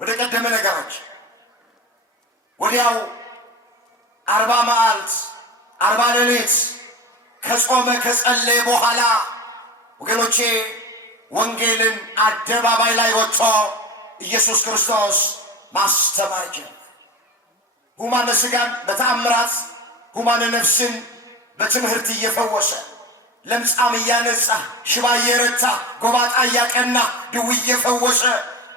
ወደ ቀደመ ነገሮች። ወዲያው 40 መዓልት 40 ሌሊት ከጾመ ከጸለየ በኋላ ወገኖቼ ወንጌልን አደባባይ ላይ ወጥቶ ኢየሱስ ክርስቶስ ማስተማር ጀመረ። ሁማነ ሥጋን በተአምራት ሁማነ ነፍስን በትምህርት እየፈወሰ ለምጻም እያነጻ ሽባ እየረታ ጎባጣ እያቀና ድውይ እየፈወሰ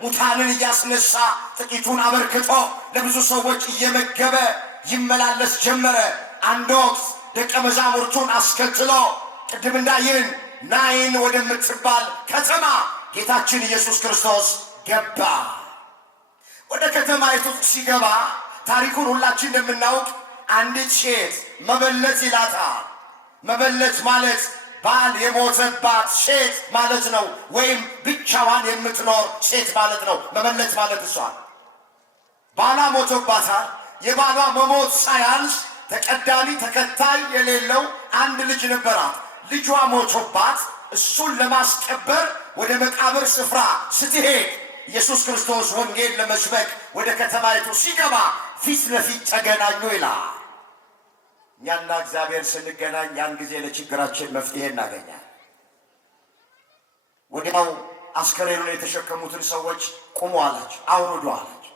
ሙታንን እያስነሳ ጥቂቱን አበርክቶ ለብዙ ሰዎች እየመገበ ይመላለስ ጀመረ። አንድ ወቅት ደቀ መዛሙርቱን አስከትሎ ቅድም እንዳየን ናይን ወደምትባል ከተማ ጌታችን ኢየሱስ ክርስቶስ ገባ። ወደ ከተማይቱ ሲገባ ታሪኩን ሁላችን እንደምናውቅ አንዲት ሴት መበለት ይላታል። መበለት ማለት ባል የሞተባት ሴት ማለት ነው፣ ወይም ብቻዋን የምትኖር ሴት ማለት ነው። መበለት ማለት እሷ ባሏ ሞቶባታል። የባሏ መሞት ሳያንስ ተቀዳሚ ተከታይ የሌለው አንድ ልጅ ነበራት። ልጇ ሞቶባት እሱን ለማስቀበር ወደ መቃብር ስፍራ ስትሄድ ኢየሱስ ክርስቶስ ወንጌል ለመስበክ ወደ ከተማይቱ ሲገባ ፊት ለፊት ተገናኙ ይላል። እኛና እግዚአብሔር ስንገናኝ ያን ጊዜ ለችግራችን መፍትሄ እናገኛል። ወዲያው አስከሬኑን የተሸከሙትን ሰዎች ቁሙ አላቸው፣ አውርዱ አላቸው።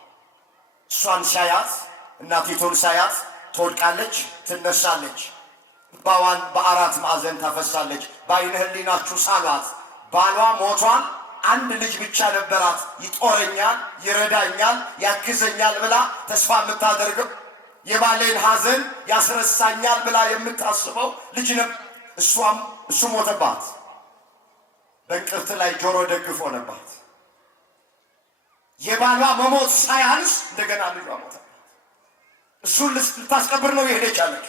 እሷን ሳያት እናቲቱን ሳያት ትወድቃለች፣ ትነሳለች፣ እንባዋን በአራት ማዕዘን ታፈሳለች። በዓይነ ሕሊናችሁ ሳሏት። ባሏ ሞቷል፣ አንድ ልጅ ብቻ ነበራት። ይጦረኛል፣ ይረዳኛል፣ ያግዘኛል ብላ ተስፋ የምታደርገው የባሌን ሐዘን ያስረሳኛል ብላ የምታስበው ልጅ ነበር። እሱ ሞተባት። በእንቅርት ላይ ጆሮ ደግፎ ሆነባት። የባሏ መሞት ሳያንስ እንደገና ልጇ ሞተባት። እሱን ልታስቀብር ነው የሄደች አለች።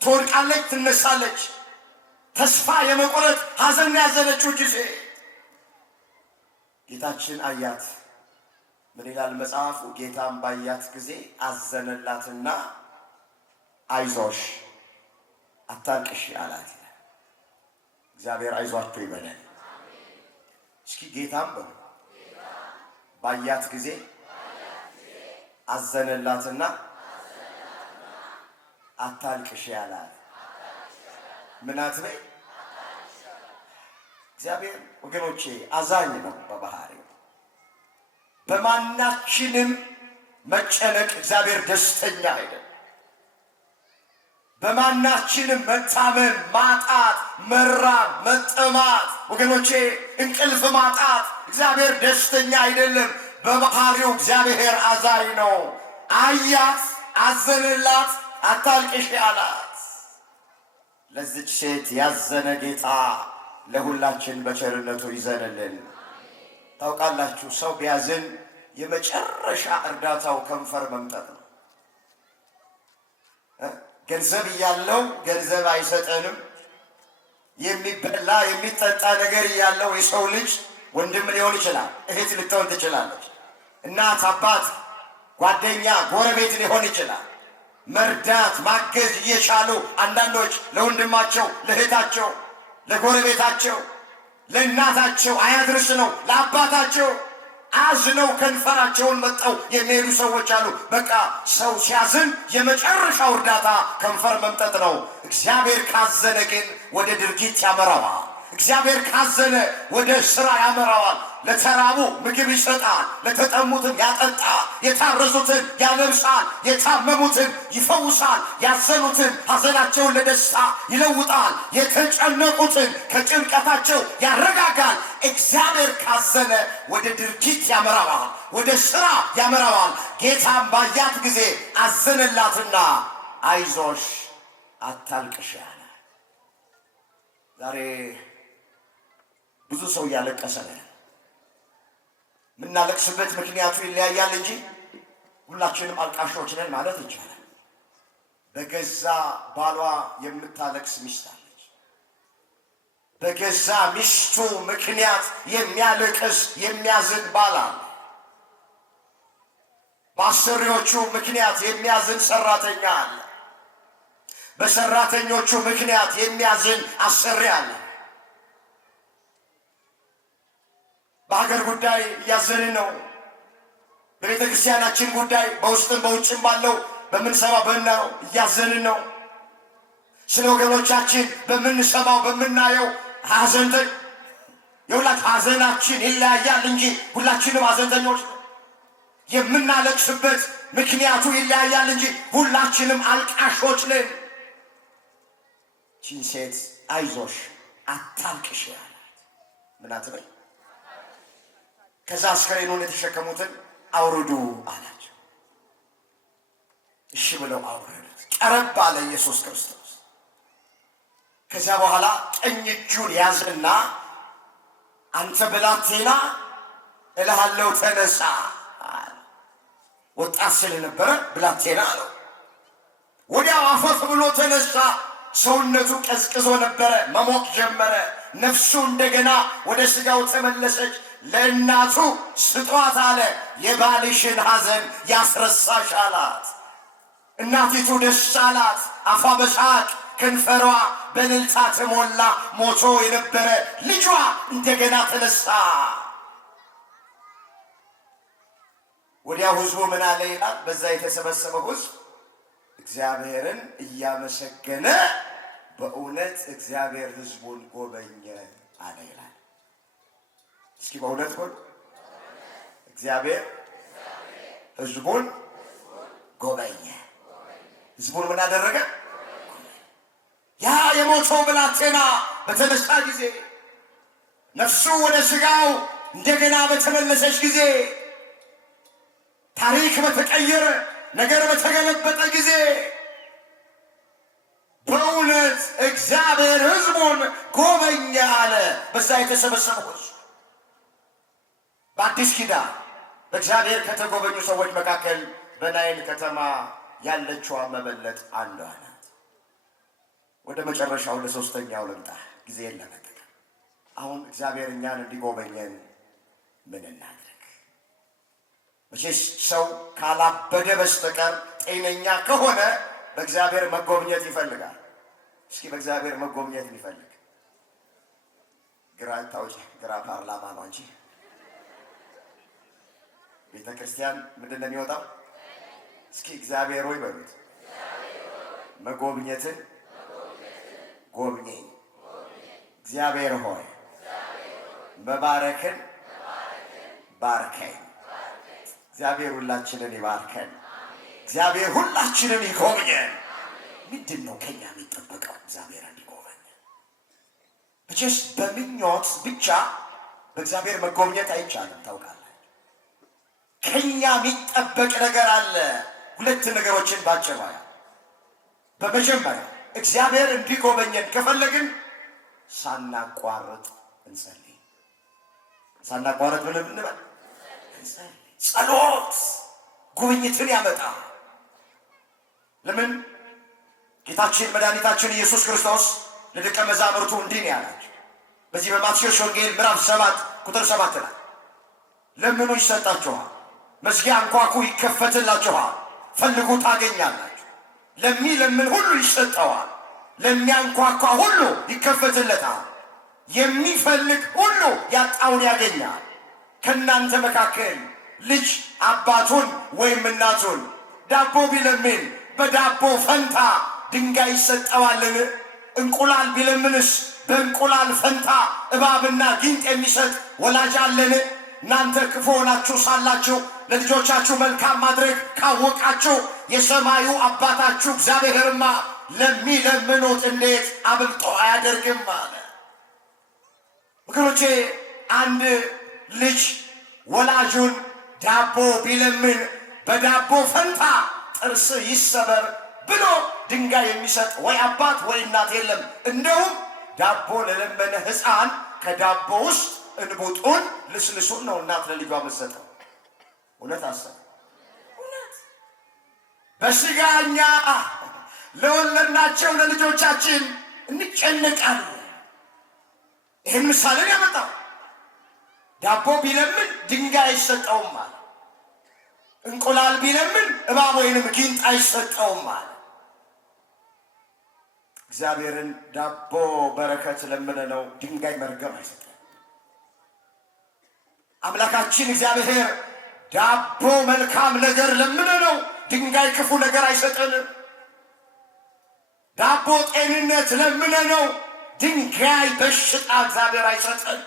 ትወድቃለች፣ ትነሳለች። ተስፋ የመቆረጥ ሐዘን ያዘነችው ጊዜ ጌታችን አያት። ምን ይላል መጽሐፉ? ጌታም ባያት ጊዜ አዘነላትና አይዞሽ አታልቅሽ አላት። እግዚአብሔር አይዟችሁ ይበለን። እስኪ ጌታም በሉ ባያት ጊዜ አዘነላትና አታልቅሽ አላት። ምን አትበይ? እግዚአብሔር ወገኖቼ አዛኝ ነው በባህሪው። በማናችንም መጨነቅ እግዚአብሔር ደስተኛ አይደለም። በማናችንም መታመም፣ ማጣት፣ መራብ፣ መጠማት ወገኖቼ እንቅልፍ ማጣት እግዚአብሔር ደስተኛ አይደለም። በባህሪው እግዚአብሔር አዛኝ ነው። አያት፣ አዘነላት፣ አታልቅሽ አላት። ለዚች ሴት ያዘነ ጌታ ለሁላችን በቸርነቱ ይዘንልን። ታውቃላችሁ ሰው ቢያዝን የመጨረሻ እርዳታው ከንፈር መምጠጥ ነው። ገንዘብ እያለው ገንዘብ አይሰጠንም። የሚበላ የሚጠጣ ነገር እያለው የሰው ልጅ ወንድም ሊሆን ይችላል፣ እህት ልትሆን ትችላለች፣ እናት፣ አባት፣ ጓደኛ፣ ጎረቤት ሊሆን ይችላል። መርዳት ማገዝ እየቻሉ አንዳንዶች ለወንድማቸው፣ ለእህታቸው፣ ለጎረቤታቸው፣ ለእናታቸው አያድርስ ነው ለአባታቸው አዝነው ከንፈራቸውን መጠው የሚሄዱ ሰዎች አሉ። በቃ ሰው ሲያዝን የመጨረሻው እርዳታ ከንፈር መምጠጥ ነው። እግዚአብሔር ካዘነ ግን ወደ ድርጊት ያመራዋል። እግዚአብሔር ካዘነ ወደ ሥራ ያመራዋል። ለተራቡ ምግብ ይሰጣል፣ ለተጠሙትም ያጠጣል፣ የታረዙትን ያለብሳል፣ የታመሙትን ይፈውሳል፣ ያዘኑትን ሐዘናቸውን ለደስታ ይለውጣል፣ የተጨነቁትን ከጭንቀታቸው ያረጋጋል። እግዚአብሔር ካዘነ ወደ ድርጊት ያመራዋል፣ ወደ ሥራ ያመራዋል። ጌታም ባያት ጊዜ አዘነላትና አይዞሽ አታልቅሽ አለ። ዛሬ ብዙ ሰው እያለቀሰ ነው። የምናለቅስበት ምክንያቱ ይለያያል እንጂ ሁላችንም አልቃሾች ነን ማለት ይቻላል። በገዛ ባሏ የምታለቅስ ሚስት አለች። በገዛ ሚስቱ ምክንያት የሚያለቅስ የሚያዝን ባል አለ። በአሰሪዎቹ ምክንያት የሚያዝን ሰራተኛ አለ። በሰራተኞቹ ምክንያት የሚያዝን አሰሪ አለ። በሀገር ጉዳይ እያዘንን ነው። በቤተ ክርስቲያናችን ጉዳይ በውስጥም በውጭም ባለው በምንሰማው በምናየው እያዘንን ነው። ስለ ወገኖቻችን በምንሰማው በምናየው ሐዘንተን የሁላችን ሐዘናችን ይለያያል እንጂ ሁላችንም ሐዘንተኞች ነው። የምናለቅስበት ምክንያቱ ይለያያል እንጂ ሁላችንም አልቃሾች ነን። ቺን ሴት አይዞሽ አታልቅሽ ያላት ምን አትበይ። ከዛ አስከሬኑን የተሸከሙትን አውርዱ አላቸው። እሺ ብለው አውረዱት። ቀረብ አለ ኢየሱስ ክርስቶስ። ከዚያ በኋላ ቀኝ እጁን ያዘና አንተ ብላቴና እልሃለሁ ተነሳ አለ። ወጣት ስለነበረ ብላቴና አለው። ወዲያው አፈፍ ብሎ ተነሳ። ሰውነቱ ቀዝቅዞ ነበረ፣ መሞቅ ጀመረ። ነፍሱ እንደገና ወደ ሥጋው ተመለሰች። ለእናቱ ስጧት አለ፣ የባልሽን ሐዘን ያስረሳሽ አላት። እናቲቱ ደስ አላት። አፏ በሳቅ ከንፈሯ በእልልታ ተሞላ። ሞቶ የነበረ ልጇ እንደገና ተነሳ። ወዲያው ሕዝቡ ምን አለ ይላል? በዛ የተሰበሰበው ሕዝብ እግዚአብሔርን እያመሰገነ በእውነት እግዚአብሔር ሕዝቡን ጎበኘ አለ ይላል። እስኪ በእውነት ሆን እግዚአብሔር ሕዝቡን ጎበኘ። ሕዝቡን ምን አደረገ? ያ የሞተው ብላቴና በተነሳ ጊዜ፣ ነፍሱ ወደ ሥጋው እንደገና በተመለሰች ጊዜ፣ ታሪክ በተቀየረ ነገር በተገለበጠ ጊዜ በእውነት እግዚአብሔር ሕዝቡን ጎበኘ አለ። በዛ የተሰበሰበው ሕዝብ በአዲስ ኪዳን በእግዚአብሔር ከተጎበኙ ሰዎች መካከል በናይል ከተማ ያለችዋ መበለት አንዷ ናት። ወደ መጨረሻው ለሶስተኛው ልምጣ፣ ጊዜ ለመጠቀም። አሁን እግዚአብሔር እኛን እንዲጎበኘን ምን እናድርግ? መቼስ ሰው ካላበደ በስተቀር ጤነኛ ከሆነ በእግዚአብሔር መጎብኘት ይፈልጋል። እስኪ በእግዚአብሔር መጎብኘት የሚፈልግ ግራ ታውጪ፣ ግራ ፓርላማ ነው እንጂ ቤተ ክርስቲያን ምንድን ነው የሚወጣው? እስኪ እግዚአብሔር ሆይ በሉት። መጎብኘትን ጎብኘኝ። እግዚአብሔር ሆይ መባረክን ባርከኝ። እግዚአብሔር ሁላችንን ይባርከን። እግዚአብሔር ሁላችንን ይጎብኘን። ምንድን ነው ከኛ የሚጠበቀው? እግዚአብሔር እንዲጎበኝ። መቼስ በምኞት ብቻ በእግዚአብሔር መጎብኘት አይቻልም። ታውቃለህ፣ ከኛ የሚጠበቅ ነገር አለ። ሁለት ነገሮችን ባጭሩ። በመጀመሪያ እግዚአብሔር እንዲጎበኘን ከፈለግን ሳናቋርጥ እንጸልይ። ሳናቋርጥ ብለን እንበል እንጸልይ። ጸሎት ጉብኝትን ያመጣል። ለምን? ጌታችን መድኃኒታችን ኢየሱስ ክርስቶስ ለደቀ መዛሙርቱ እንዲህ ነው ያላቸው። በዚህ በማቴዎስ ወንጌል ምዕራፍ 7 ቁጥር 7 ላይ ለምኑ ይሰጣችኋል፣ መዝጊያ አንኳኩ ይከፈትላችኋል፣ ፈልጉ ታገኛላችሁ፣ ለሚለምን ሁሉ ይሰጠዋል፣ ለሚያንኳኳ ሁሉ ይከፈትለታል፣ የሚፈልግ ሁሉ ያጣውን ያገኛል። ከእናንተ መካከል ልጅ አባቱን ወይም እናቱን ዳቦ ቢለምን በዳቦ ፈንታ ድንጋይ ይሰጠዋልን? እንቁላል ቢለምንስ በእንቁላል ፈንታ እባብና ጊንጥ የሚሰጥ ወላጅ አለን? እናንተ ክፉ ሆናችሁ ሳላችሁ ለልጆቻችሁ መልካም ማድረግ ካወቃችሁ የሰማዩ አባታችሁ እግዚአብሔርማ ለሚለምኑት እንዴት አብልጦ አያደርግም አለ። ወገኖቼ አንድ ልጅ ወላጁን ዳቦ ቢለምን በዳቦ ፈንታ ጥርስ ይሰበር ብሎ ድንጋይ የሚሰጥ ወይ አባት ወይ እናት የለም። እንደውም ዳቦ ለለመነ ሕፃን ከዳቦ ውስጥ እንቡጡን ልስልሱን ነው እናት ለልጇ የምትሰጠው። እውነት አሰብ እውነት በስጋኛ ለወለድናቸው ለልጆቻችን እንጨነቃለን። ይህን ምሳሌ ያመጣው ዳቦ ቢለምን ድንጋይ አይሰጠውም አለ። እንቁላል ቢለምን እባብ ወይንም ጊንጥ አይሰጠውም አለ። እግዚአብሔርን ዳቦ በረከት ለምነ ነው ድንጋይ መርገም አይሰጠም። አምላካችን እግዚአብሔር ዳቦ መልካም ነገር ለምነ ነው ድንጋይ ክፉ ነገር አይሰጠንም። ዳቦ ጤንነት ለምነ ነው ድንጋይ በሽታ እግዚአብሔር አይሰጠን።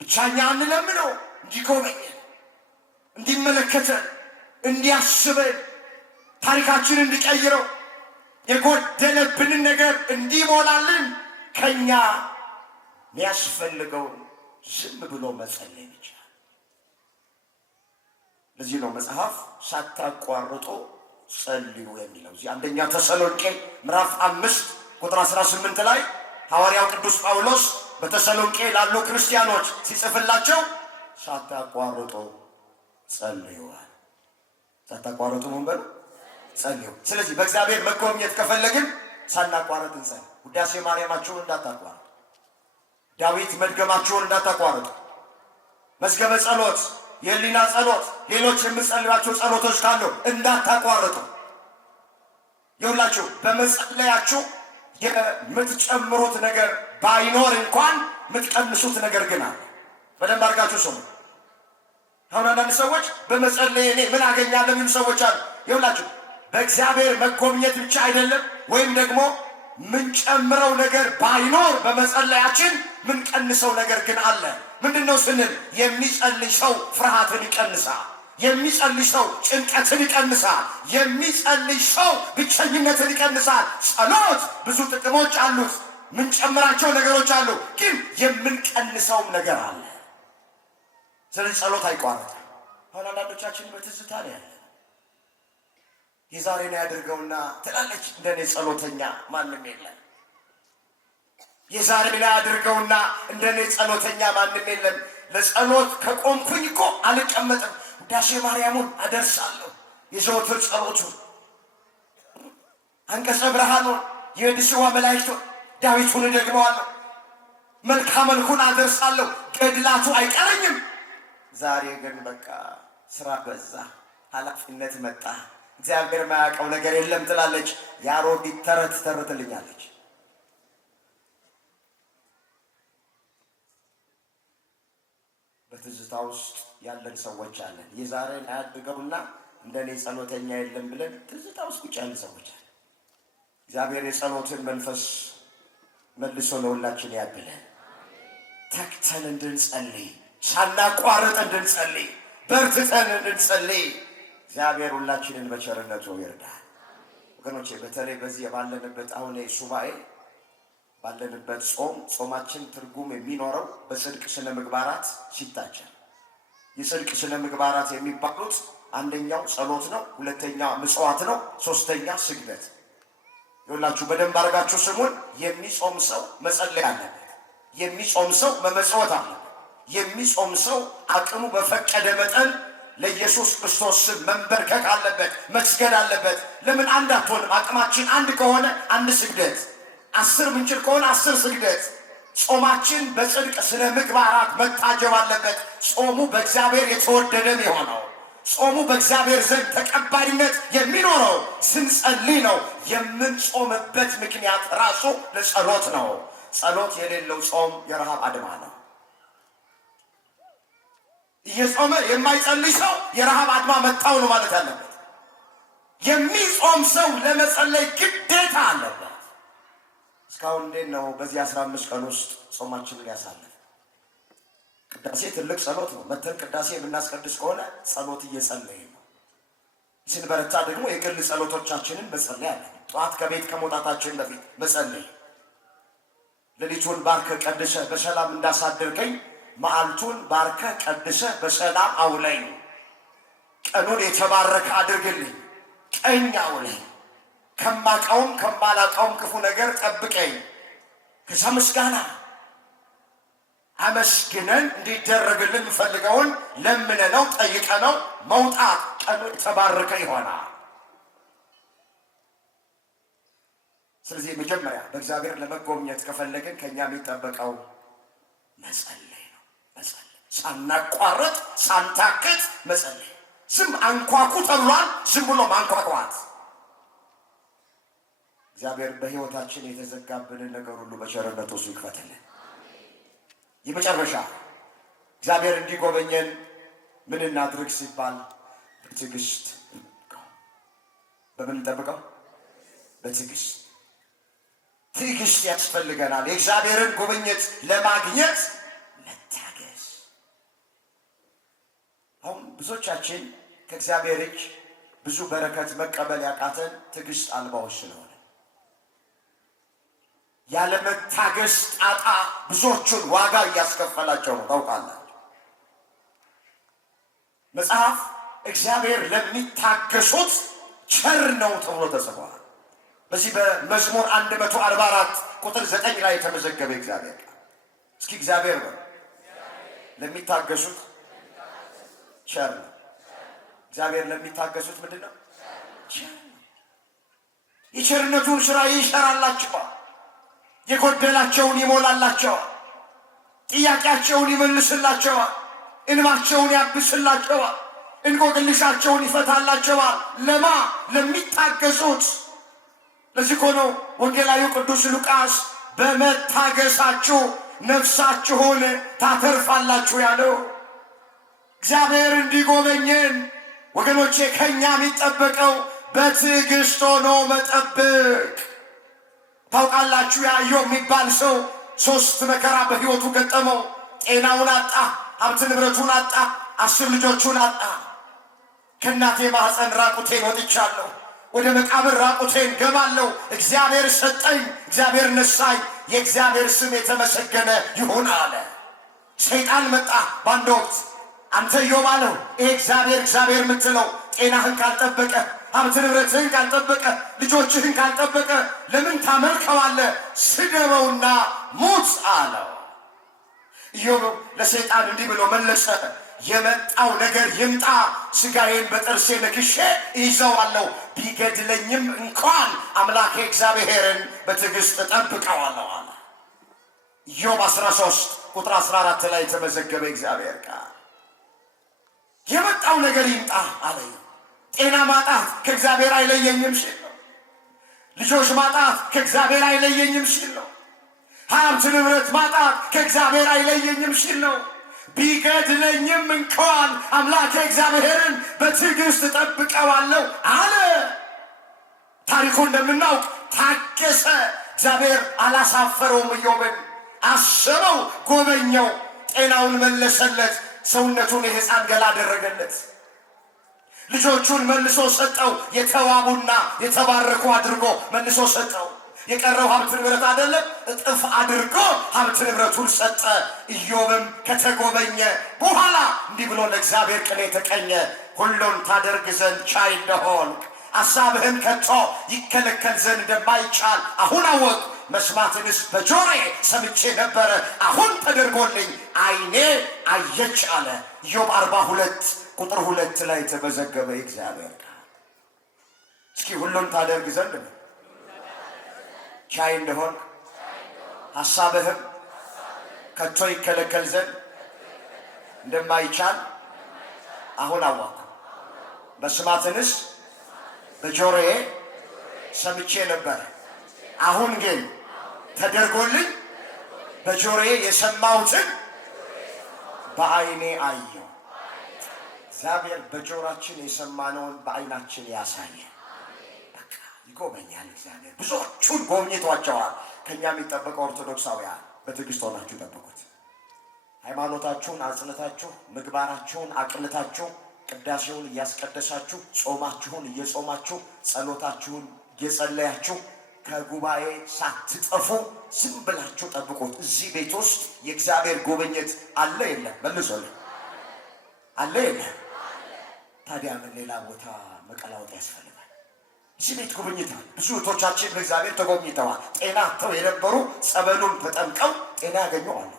ብቻኛ እንለምነው እንዲጎበኘን፣ እንዲመለከተን፣ እንዲያስበን፣ ታሪካችንን እንዲቀይረው፣ የጎደለብንን ነገር እንዲሞላልን ከኛ የሚያስፈልገው ዝም ብሎ መጸለይ ብቻ። ለዚህ ነው መጽሐፍ ሳታቋርጡ ጸልዩ የሚለው። እዚህ አንደኛ ተሰሎንቄ ምዕራፍ 5 ቁጥር 18 ላይ ሐዋርያው ቅዱስ ጳውሎስ በተሰሎንቄ ላሉ ክርስቲያኖች ሲጽፍላቸው ሳታቋርጡ ጸልዩዋል። ሳታቋርጡ ምን በሉ? ጸልዩ። ስለዚህ በእግዚአብሔር መጎብኘት ከፈለግን ሳናቋርጥ እንጸልይ። ውዳሴ ማርያማችሁን እንዳታቋርጡ፣ ዳዊት መድገማችሁን እንዳታቋርጡ፣ መዝገበ ጸሎት፣ የህሊና ጸሎት፣ ሌሎች የምትጸልያቸው ጸሎቶች ካሉ እንዳታቋርጡ። ይሁላችሁ በመጸለያችሁ የምትጨምሩት ነገር ባይኖር እንኳን የምትቀንሱት ነገር ግን አለ። በደንብ አድርጋችሁ ስሙ። አሁን አንዳንድ ሰዎች በመጸለይ እኔ ምን አገኛለሁ የሚሉ ሰዎች አሉ። ይሁላችሁ በእግዚአብሔር መጎብኘት ብቻ አይደለም፣ ወይም ደግሞ ምንጨምረው ነገር ባይኖር በመጸለያችን ምንቀንሰው ነገር ግን አለ። ምንድነው ስንል የሚጸልይ ሰው ፍርሃትን ይቀንሳል። የሚጸልይ ሰው ጭንቀትን ይቀንሳል። የሚጸልይ ሰው ብቸኝነትን ይቀንሳል። ጸሎት ብዙ ጥቅሞች አሉት። ምንጨምራቸው ነገሮች አሉ፣ ግን የምንቀንሰውም ነገር አለ። ስለዚህ ጸሎት አይቋረጥም። አሁን አንዳንዶቻችን በትዝታ ነው ያለ። የዛሬን ያድርገውና ትላለች እንደኔ ጸሎተኛ ማንም የለም። የዛሬን ያድርገውና እንደኔ ጸሎተኛ ማንም የለም። ለጸሎት ከቆምኩኝ እኮ አልቀመጥም። ውዳሴ ማርያሙን አደርሳለሁ፣ የዘወትር ጸሎቱን፣ አንቀጸ ብርሃኑን፣ የድስዋ መላእክቱን፣ ዳዊቱን ደግመዋለሁ፣ መልካ መልኩን አደርሳለሁ፣ ገድላቱ አይቀረኝም። ዛሬ ግን በቃ ስራ በዛ፣ ኃላፊነት መጣ፣ እግዚአብሔር ማያውቀው ነገር የለም ትላለች። የአሮጊት ተረት ተርትልኛለች። በትዝታ ውስጥ ያለን ሰዎች አለን። የዛሬን አያድርገውና እንደኔ ጸሎተኛ የለም ብለን ትዝታ ውስጥ ቁጭ ያለን ሰዎች አለን። እግዚአብሔር የጸሎትን መንፈስ መልሶ ለሁላችን ያብለን። ተክተን እንድንጸልይ፣ ሳናቋርጥ እንድንጸልይ፣ በርትተን እንድንጸልይ እግዚአብሔር ሁላችንን በቸርነቱ ይርዳል። ወገኖቼ በተለይ በዚህ ባለንበት አሁን ሱባኤ ባለንበት ጾማችን ትርጉም የሚኖረው በጽድቅ ስነ ምግባራት ሲታጀብ። የጽድቅ ስነ ምግባራት የሚባሉት አንደኛው ጸሎት ነው፣ ሁለተኛ ምጽዋት ነው፣ ሶስተኛ ስግደት። ይኸውላችሁ በደንብ አድርጋችሁ ስሙን። የሚጾም ሰው መጸለይ አለበት። የሚጾም ሰው መመጽወት አለበት። የሚጾም ሰው አቅሙ በፈቀደ መጠን ለኢየሱስ ክርስቶስ ስም መንበርከክ አለበት፣ መስገድ አለበት። ለምን አንድ አትሆንም? አቅማችን አንድ ከሆነ አንድ ስግደት፣ 10 ምንችል ከሆነ 10 ስግደት። ጾማችን በጽድቅ ስነ ምግባራት መታጀብ አለበት። ጾሙ በእግዚአብሔር የተወደደም የሆነው ጾሙ በእግዚአብሔር ዘንድ ተቀባይነት የሚኖረው ስንጸልይ ነው። የምንጾምበት ምክንያት ራሱ ለጸሎት ነው። ጸሎት የሌለው ጾም የረሃብ አድማ ነው። እየጾመ የማይጸልይ ሰው የረሃብ አድማ መጣው ነው ማለት ያለበት። የሚጾም ሰው ለመጸለይ ግዴታ አለበት። እስካሁን እንዴት ነው በዚህ 15 ቀን ውስጥ ጾማችንን ያሳለፍ? ቅዳሴ ትልቅ ጸሎት ነው። መተን ቅዳሴ የምናስቀድስ ከሆነ ጸሎት እየጸለይን ነው። ስንበረታ ደግሞ የግል ጸሎቶቻችንን መጸለይ አለ። ጠዋት ከቤት ከመውጣታችን በፊት መጸለይ፣ ሌሊቱን ባርከ ቀድሰ በሰላም እንዳሳደርከኝ መዓልቱን ባርከ ቀድሰ በሰላም አውለኝ፣ ቀኑን የተባረከ አድርግልኝ፣ ቀኝ አውለኝ፣ ከማውቀውም ከማላውቀውም ክፉ ነገር ጠብቀኝ። ከዛ ምስጋና አመስግነን እንዲደረግልን ፈልገውን ለምነነው ጠይቀነው መውጣት ቀኑ የተባረከ ይሆናል። ስለዚህ መጀመሪያ በእግዚአብሔር ለመጎብኘት ከፈለግን ከኛ የሚጠበቀው መጸለይ ነው። መጸለይ ሳናቋርጥ ሳንታክት መጸለይ። ዝም አንኳኩ ተብሏል። ዝም ብሎ ማንኳኳት። እግዚአብሔር በሕይወታችን የተዘጋብንን ነገር ሁሉ በቸርነቱ እሱ ይክፈትልን። የመጨረሻ እግዚአብሔር እንዲጎበኘን ምን እናድርግ ሲባል በትዕግስት በምን እንጠብቀው? በትዕግስት። ትዕግስት ያስፈልገናል። የእግዚአብሔርን ጉብኝት ለማግኘት መታገስ። አሁን ብዙዎቻችን ከእግዚአብሔር እጅ ብዙ በረከት መቀበል ያቃተን ትዕግስት አልባዎች ስለሆነ ያለመታገስ ጣጣ ብዙዎቹን ዋጋ እያስከፈላቸው ነው። ታውቃላችሁ፣ መጽሐፍ እግዚአብሔር ለሚታገሱት ቸር ነው ተብሎ ተጽፏል። በዚህ በመዝሙር 144 ቁጥር 9 ላይ የተመዘገበ እግዚአብሔር ቃል። እስኪ እግዚአብሔር ነው ለሚታገሱት ቸር ነው። እግዚአብሔር ለሚታገሱት ምንድን ነው? ቸር ነው። የቸርነቱን ስራ ይሰራላቸዋል። የጎደላቸውን ይሞላላቸዋል። ጥያቄያቸውን ይመልስላቸዋል። እንባቸውን ያብስላቸዋል። እንቆቅልሻቸውን ይፈታላቸዋል። ለማ ለሚታገሱት። ለዚህ እኮ ነው ወንጌላዊው ቅዱስ ሉቃስ በመታገሳችሁ ነፍሳችሁን ታተርፋላችሁ ያለው። እግዚአብሔር እንዲጎበኘን ወገኖቼ ከኛ የሚጠበቀው በትዕግስት ሆኖ መጠበቅ። ታውቃላችሁ፣ ኢዮብ የሚባል ሰው 3 መከራ በሕይወቱ ገጠመው። ጤናውን አጣ፣ ሀብት ንብረቱን አጣ፣ 10 ልጆቹን አጣ። ከእናቴ ማኅፀን ራቁቴን ወጥቻለሁ፣ ወደ መቃብር ራቁቴን ገባለሁ። እግዚአብሔር ሰጠኝ፣ እግዚአብሔር ነሳኝ፣ የእግዚአብሔር ስም የተመሰገነ ይሁን አለ። ሰይጣን መጣ በአንድ ወቅት። አንተ ኢዮብ አለው፣ ይሄ እግዚአብሔር የምትለው ጤናህን ካልጠበቀ፣ ሀብት ንብረትህን ካልጠበቀ፣ ልጆችህን ካልጠበቀ ለምን ታመልከዋለህ? ስደበውና ሙት አለው። ኢዮብ ለሰይጣን እንዲህ ብሎ መለሰ፣ የመጣው ነገር ይምጣ፣ ሥጋዬን በጥርሴ ነክሼ ይዘዋለሁ፣ ቢገድለኝም እንኳን አምላኬ እግዚአብሔርን በትዕግስት እጠብቀዋለሁ አለ። ኢዮብ 13 ቁጥር 14 ላይ የተመዘገበ እግዚአብሔር ቃል። የመጣው ነገር ይምጣ አለ። ጤና ማጣት ከእግዚአብሔር አይለየኝም ሲል ነው። ልጆች ማጣት ከእግዚአብሔር አይለየኝም ሲል ነው። ሀብት ንብረት ማጣት ከእግዚአብሔር አይለየኝም ሲል ነው። ቢገድለኝም እንኳን አምላኬ እግዚአብሔርን በትዕግስት እጠብቀዋለሁ አለ። ታሪኩ እንደምናውቅ ታገሰ። እግዚአብሔር አላሳፈረውም። ኢዮብን አሰበው፣ ጎበኘው፣ ጤናውን መለሰለት፣ ሰውነቱን የሕፃን ገላ አደረገለት፣ ልጆቹን መልሶ ሰጠው። የተዋቡና የተባረኩ አድርጎ መልሶ ሰጠው። የቀረው ሀብት ንብረት አይደለም፣ እጥፍ አድርጎ ሀብት ንብረቱን ሰጠ። ኢዮብም ከተጎበኘ በኋላ እንዲህ ብሎ ለእግዚአብሔር ቅኔ ተቀኘ። ሁሉን ታደርግ ዘንድ ቻይ እንደሆንክ አሳብህን ከቶ ይከለከል ዘንድ እንደማይቻል አሁን አወቅ። መስማትንስ በጆሮዬ ሰምቼ ነበረ፣ አሁን ተደርጎልኝ ዓይኔ አየች አለ። ኢዮብ 42 ቁጥር 2 ላይ የተመዘገበ እግዚአብሔር ቃል። እስኪ ሁሉን ታደርግ ዘንድ ነው ቻይ እንደሆን ሐሳብህም ከቶ ይከለከል ዘንድ እንደማይቻል አሁን አወቅሁ። መስማትንስ በጆሮዬ ሰምቼ ነበር፣ አሁን ግን ተደርጎልኝ በጆሮዬ የሰማሁትን በዓይኔ አየሁ። እግዚአብሔር በጆሮአችን የሰማነውን በዓይናችን ያሳየ። ይጎበኛል እግዚአብሔር። ብዙዎቹን ጎብኝቷቸዋል። ከእኛ የሚጠበቀው ኦርቶዶክሳውያን በትዕግስት ሆናችሁ ጠብቁት። ሃይማኖታችሁን አጽንታችሁ፣ ምግባራችሁን አቅንታችሁ፣ ቅዳሴውን እያስቀደሳችሁ፣ ጾማችሁን እየጾማችሁ፣ ጸሎታችሁን እየጸለያችሁ ከጉባኤ ሳትጠፉ ዝም ብላችሁ ጠብቁት። እዚህ ቤት ውስጥ የእግዚአብሔር ጉብኝት አለ የለም? መልሶልኝ። አለ የለም? ታዲያ ምን ሌላ ቦታ መቀላወጥ ያስፈልጋል? እዚህ ቤት ጉብኝት አለ። ብዙ እህቶቻችን በእግዚአብሔር ተጎብኝተዋል። ጤና አጥተው የነበሩ ጸበሉን ተጠምቀው ጤና ያገኘዋል።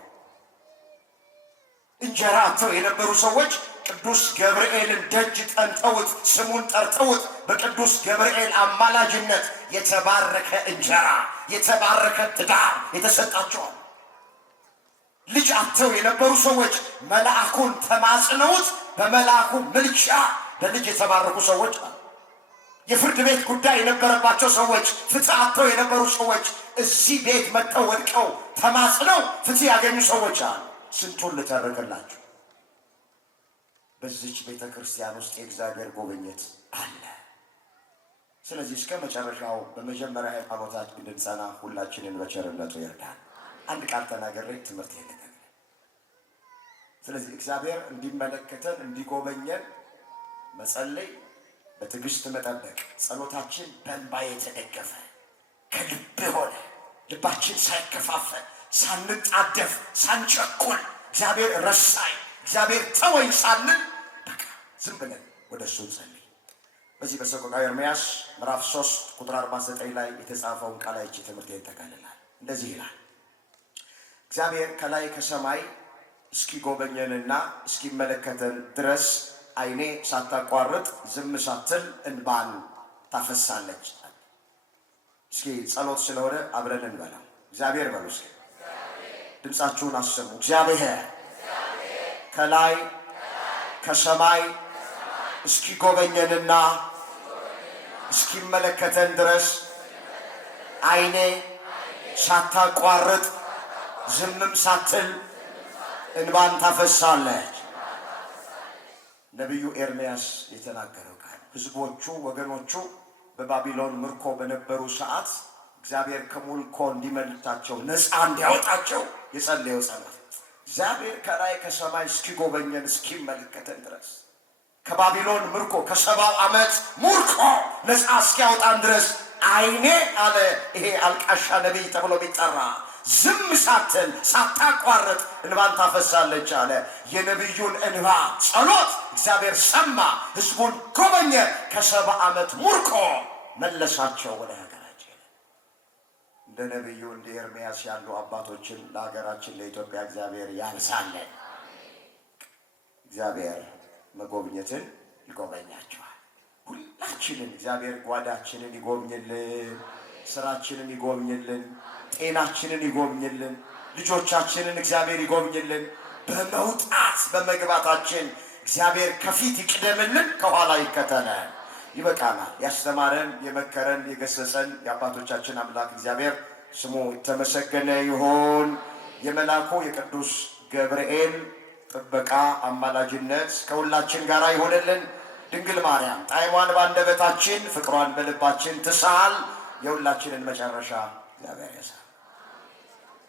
እንጀራ አጥተው የነበሩ ሰዎች ቅዱስ ገብርኤልን ደጅ ጠንተውት ስሙን ጠርተውት በቅዱስ ገብርኤል አማላጅነት የተባረከ እንጀራ የተባረከ ትዳር የተሰጣቸዋል። ልጅ አጥተው የነበሩ ሰዎች መልአኩን ተማጽነውት በመልአኩ ምልጃ ለልጅ የተባረኩ ሰዎች አሉ። የፍርድ ቤት ጉዳይ የነበረባቸው ሰዎች፣ ፍትህ አጥተው የነበሩ ሰዎች እዚህ ቤት መጥተው ወድቀው ተማጽነው ፍትህ ያገኙ ሰዎች አሉ። ስንቱን ልተርክላችሁ። በዚች ቤተ ክርስቲያን ውስጥ የእግዚአብሔር ጉብኝት አለ። ስለዚህ እስከ መጨረሻው በመጀመሪያ ሃይማኖታችን እንድንጸና ሁላችንን በቸርነቱ ይርዳል። አንድ ቃል ተናገሬ ትምህርት የለንም። ስለዚህ እግዚአብሔር እንዲመለከተን እንዲጎበኘን መጸለይ፣ በትዕግስት መጠበቅ፣ ጸሎታችን በእንባ የተደገፈ ከልብ ሆነ ልባችን ሳይከፋፈል ሳንጣደፍ ሳንቸኩል እግዚአብሔር ረሳኝ እግዚአብሔር ተወኝ ሳንል በቃ ዝም ብለን ወደ እሱ እንጸልይ። በዚህ በሰቆቃወ ኤርምያስ ምዕራፍ 3 ቁጥር 49 ላይ የተጻፈውን ቃል አይቼ ትምህርት ይጠቃልላል። እንደዚህ ይላል፣ እግዚአብሔር ከላይ ከሰማይ እስኪጎበኘንና እስኪመለከተን ድረስ ዓይኔ ሳታቋርጥ ዝም ሳትል እንባን ታፈሳለች። እስኪ ጸሎት ስለሆነ አብረን እንበላው። እግዚአብሔር በሉ እስኪ ድምፃችሁን አሰሙ። እግዚአብሔር ከላይ ከሰማይ እስኪጎበኘንና እስኪመለከተን ድረስ ዓይኔ ሳታቋርጥ ዝምም ሳትል እንባን ታፈሳለች። ነቢዩ ኤርምያስ የተናገረው ቃል ሕዝቦቹ ወገኖቹ በባቢሎን ምርኮ በነበሩ ሰዓት እግዚአብሔር ከምርኮ እንዲመልሳቸው ነፃ እንዲያወጣቸው የጸለየው ጸሎት እግዚአብሔር ከላይ ከሰማይ እስኪጎበኘን እስኪመለከተን ድረስ ከባቢሎን ምርኮ ከ70 ዓመት ምርኮ ነፃ እስኪያወጣን ድረስ ዓይኔ አለ። ይሄ አልቃሻ ነቢይ ተብሎ ቢጠራ ዝም ሳትል ሳታቋርጥ እንባን ታፈሳለች አለ። የነቢዩን እንባ ጸሎት እግዚአብሔር ሰማ፣ ሕዝቡን ጎበኘ፣ ከ70 ዓመት ምርኮ መለሳቸው ወደ ሀገራችን። እንደ ነቢዩ እንደ ኤርምያስ ያሉ አባቶችን ለሀገራችን ለኢትዮጵያ እግዚአብሔር ያብዛለን። እግዚአብሔር መጎብኘትን ይጎበኛቸዋል። ሁላችንን እግዚአብሔር ጓዳችንን ይጎብኝልን፣ ስራችንን ይጎብኝልን፣ ጤናችንን ይጎብኝልን፣ ልጆቻችንን እግዚአብሔር ይጎብኝልን። በመውጣት በመግባታችን እግዚአብሔር ከፊት ይቅደምልን፣ ከኋላ ይከተለን። ይበቃናል። ያስተማረን የመከረን የገሰጸን የአባቶቻችን አምላክ እግዚአብሔር ስሙ የተመሰገነ ይሁን። የመልአኩ የቅዱስ ገብርኤል ጥበቃ አማላጅነት ከሁላችን ጋር ይሆንልን። ድንግል ማርያም ጣዕሟን በአንደበታችን ፍቅሯን በልባችን ትሳል። የሁላችንን መጨረሻ እግዚአብሔር ያሳል።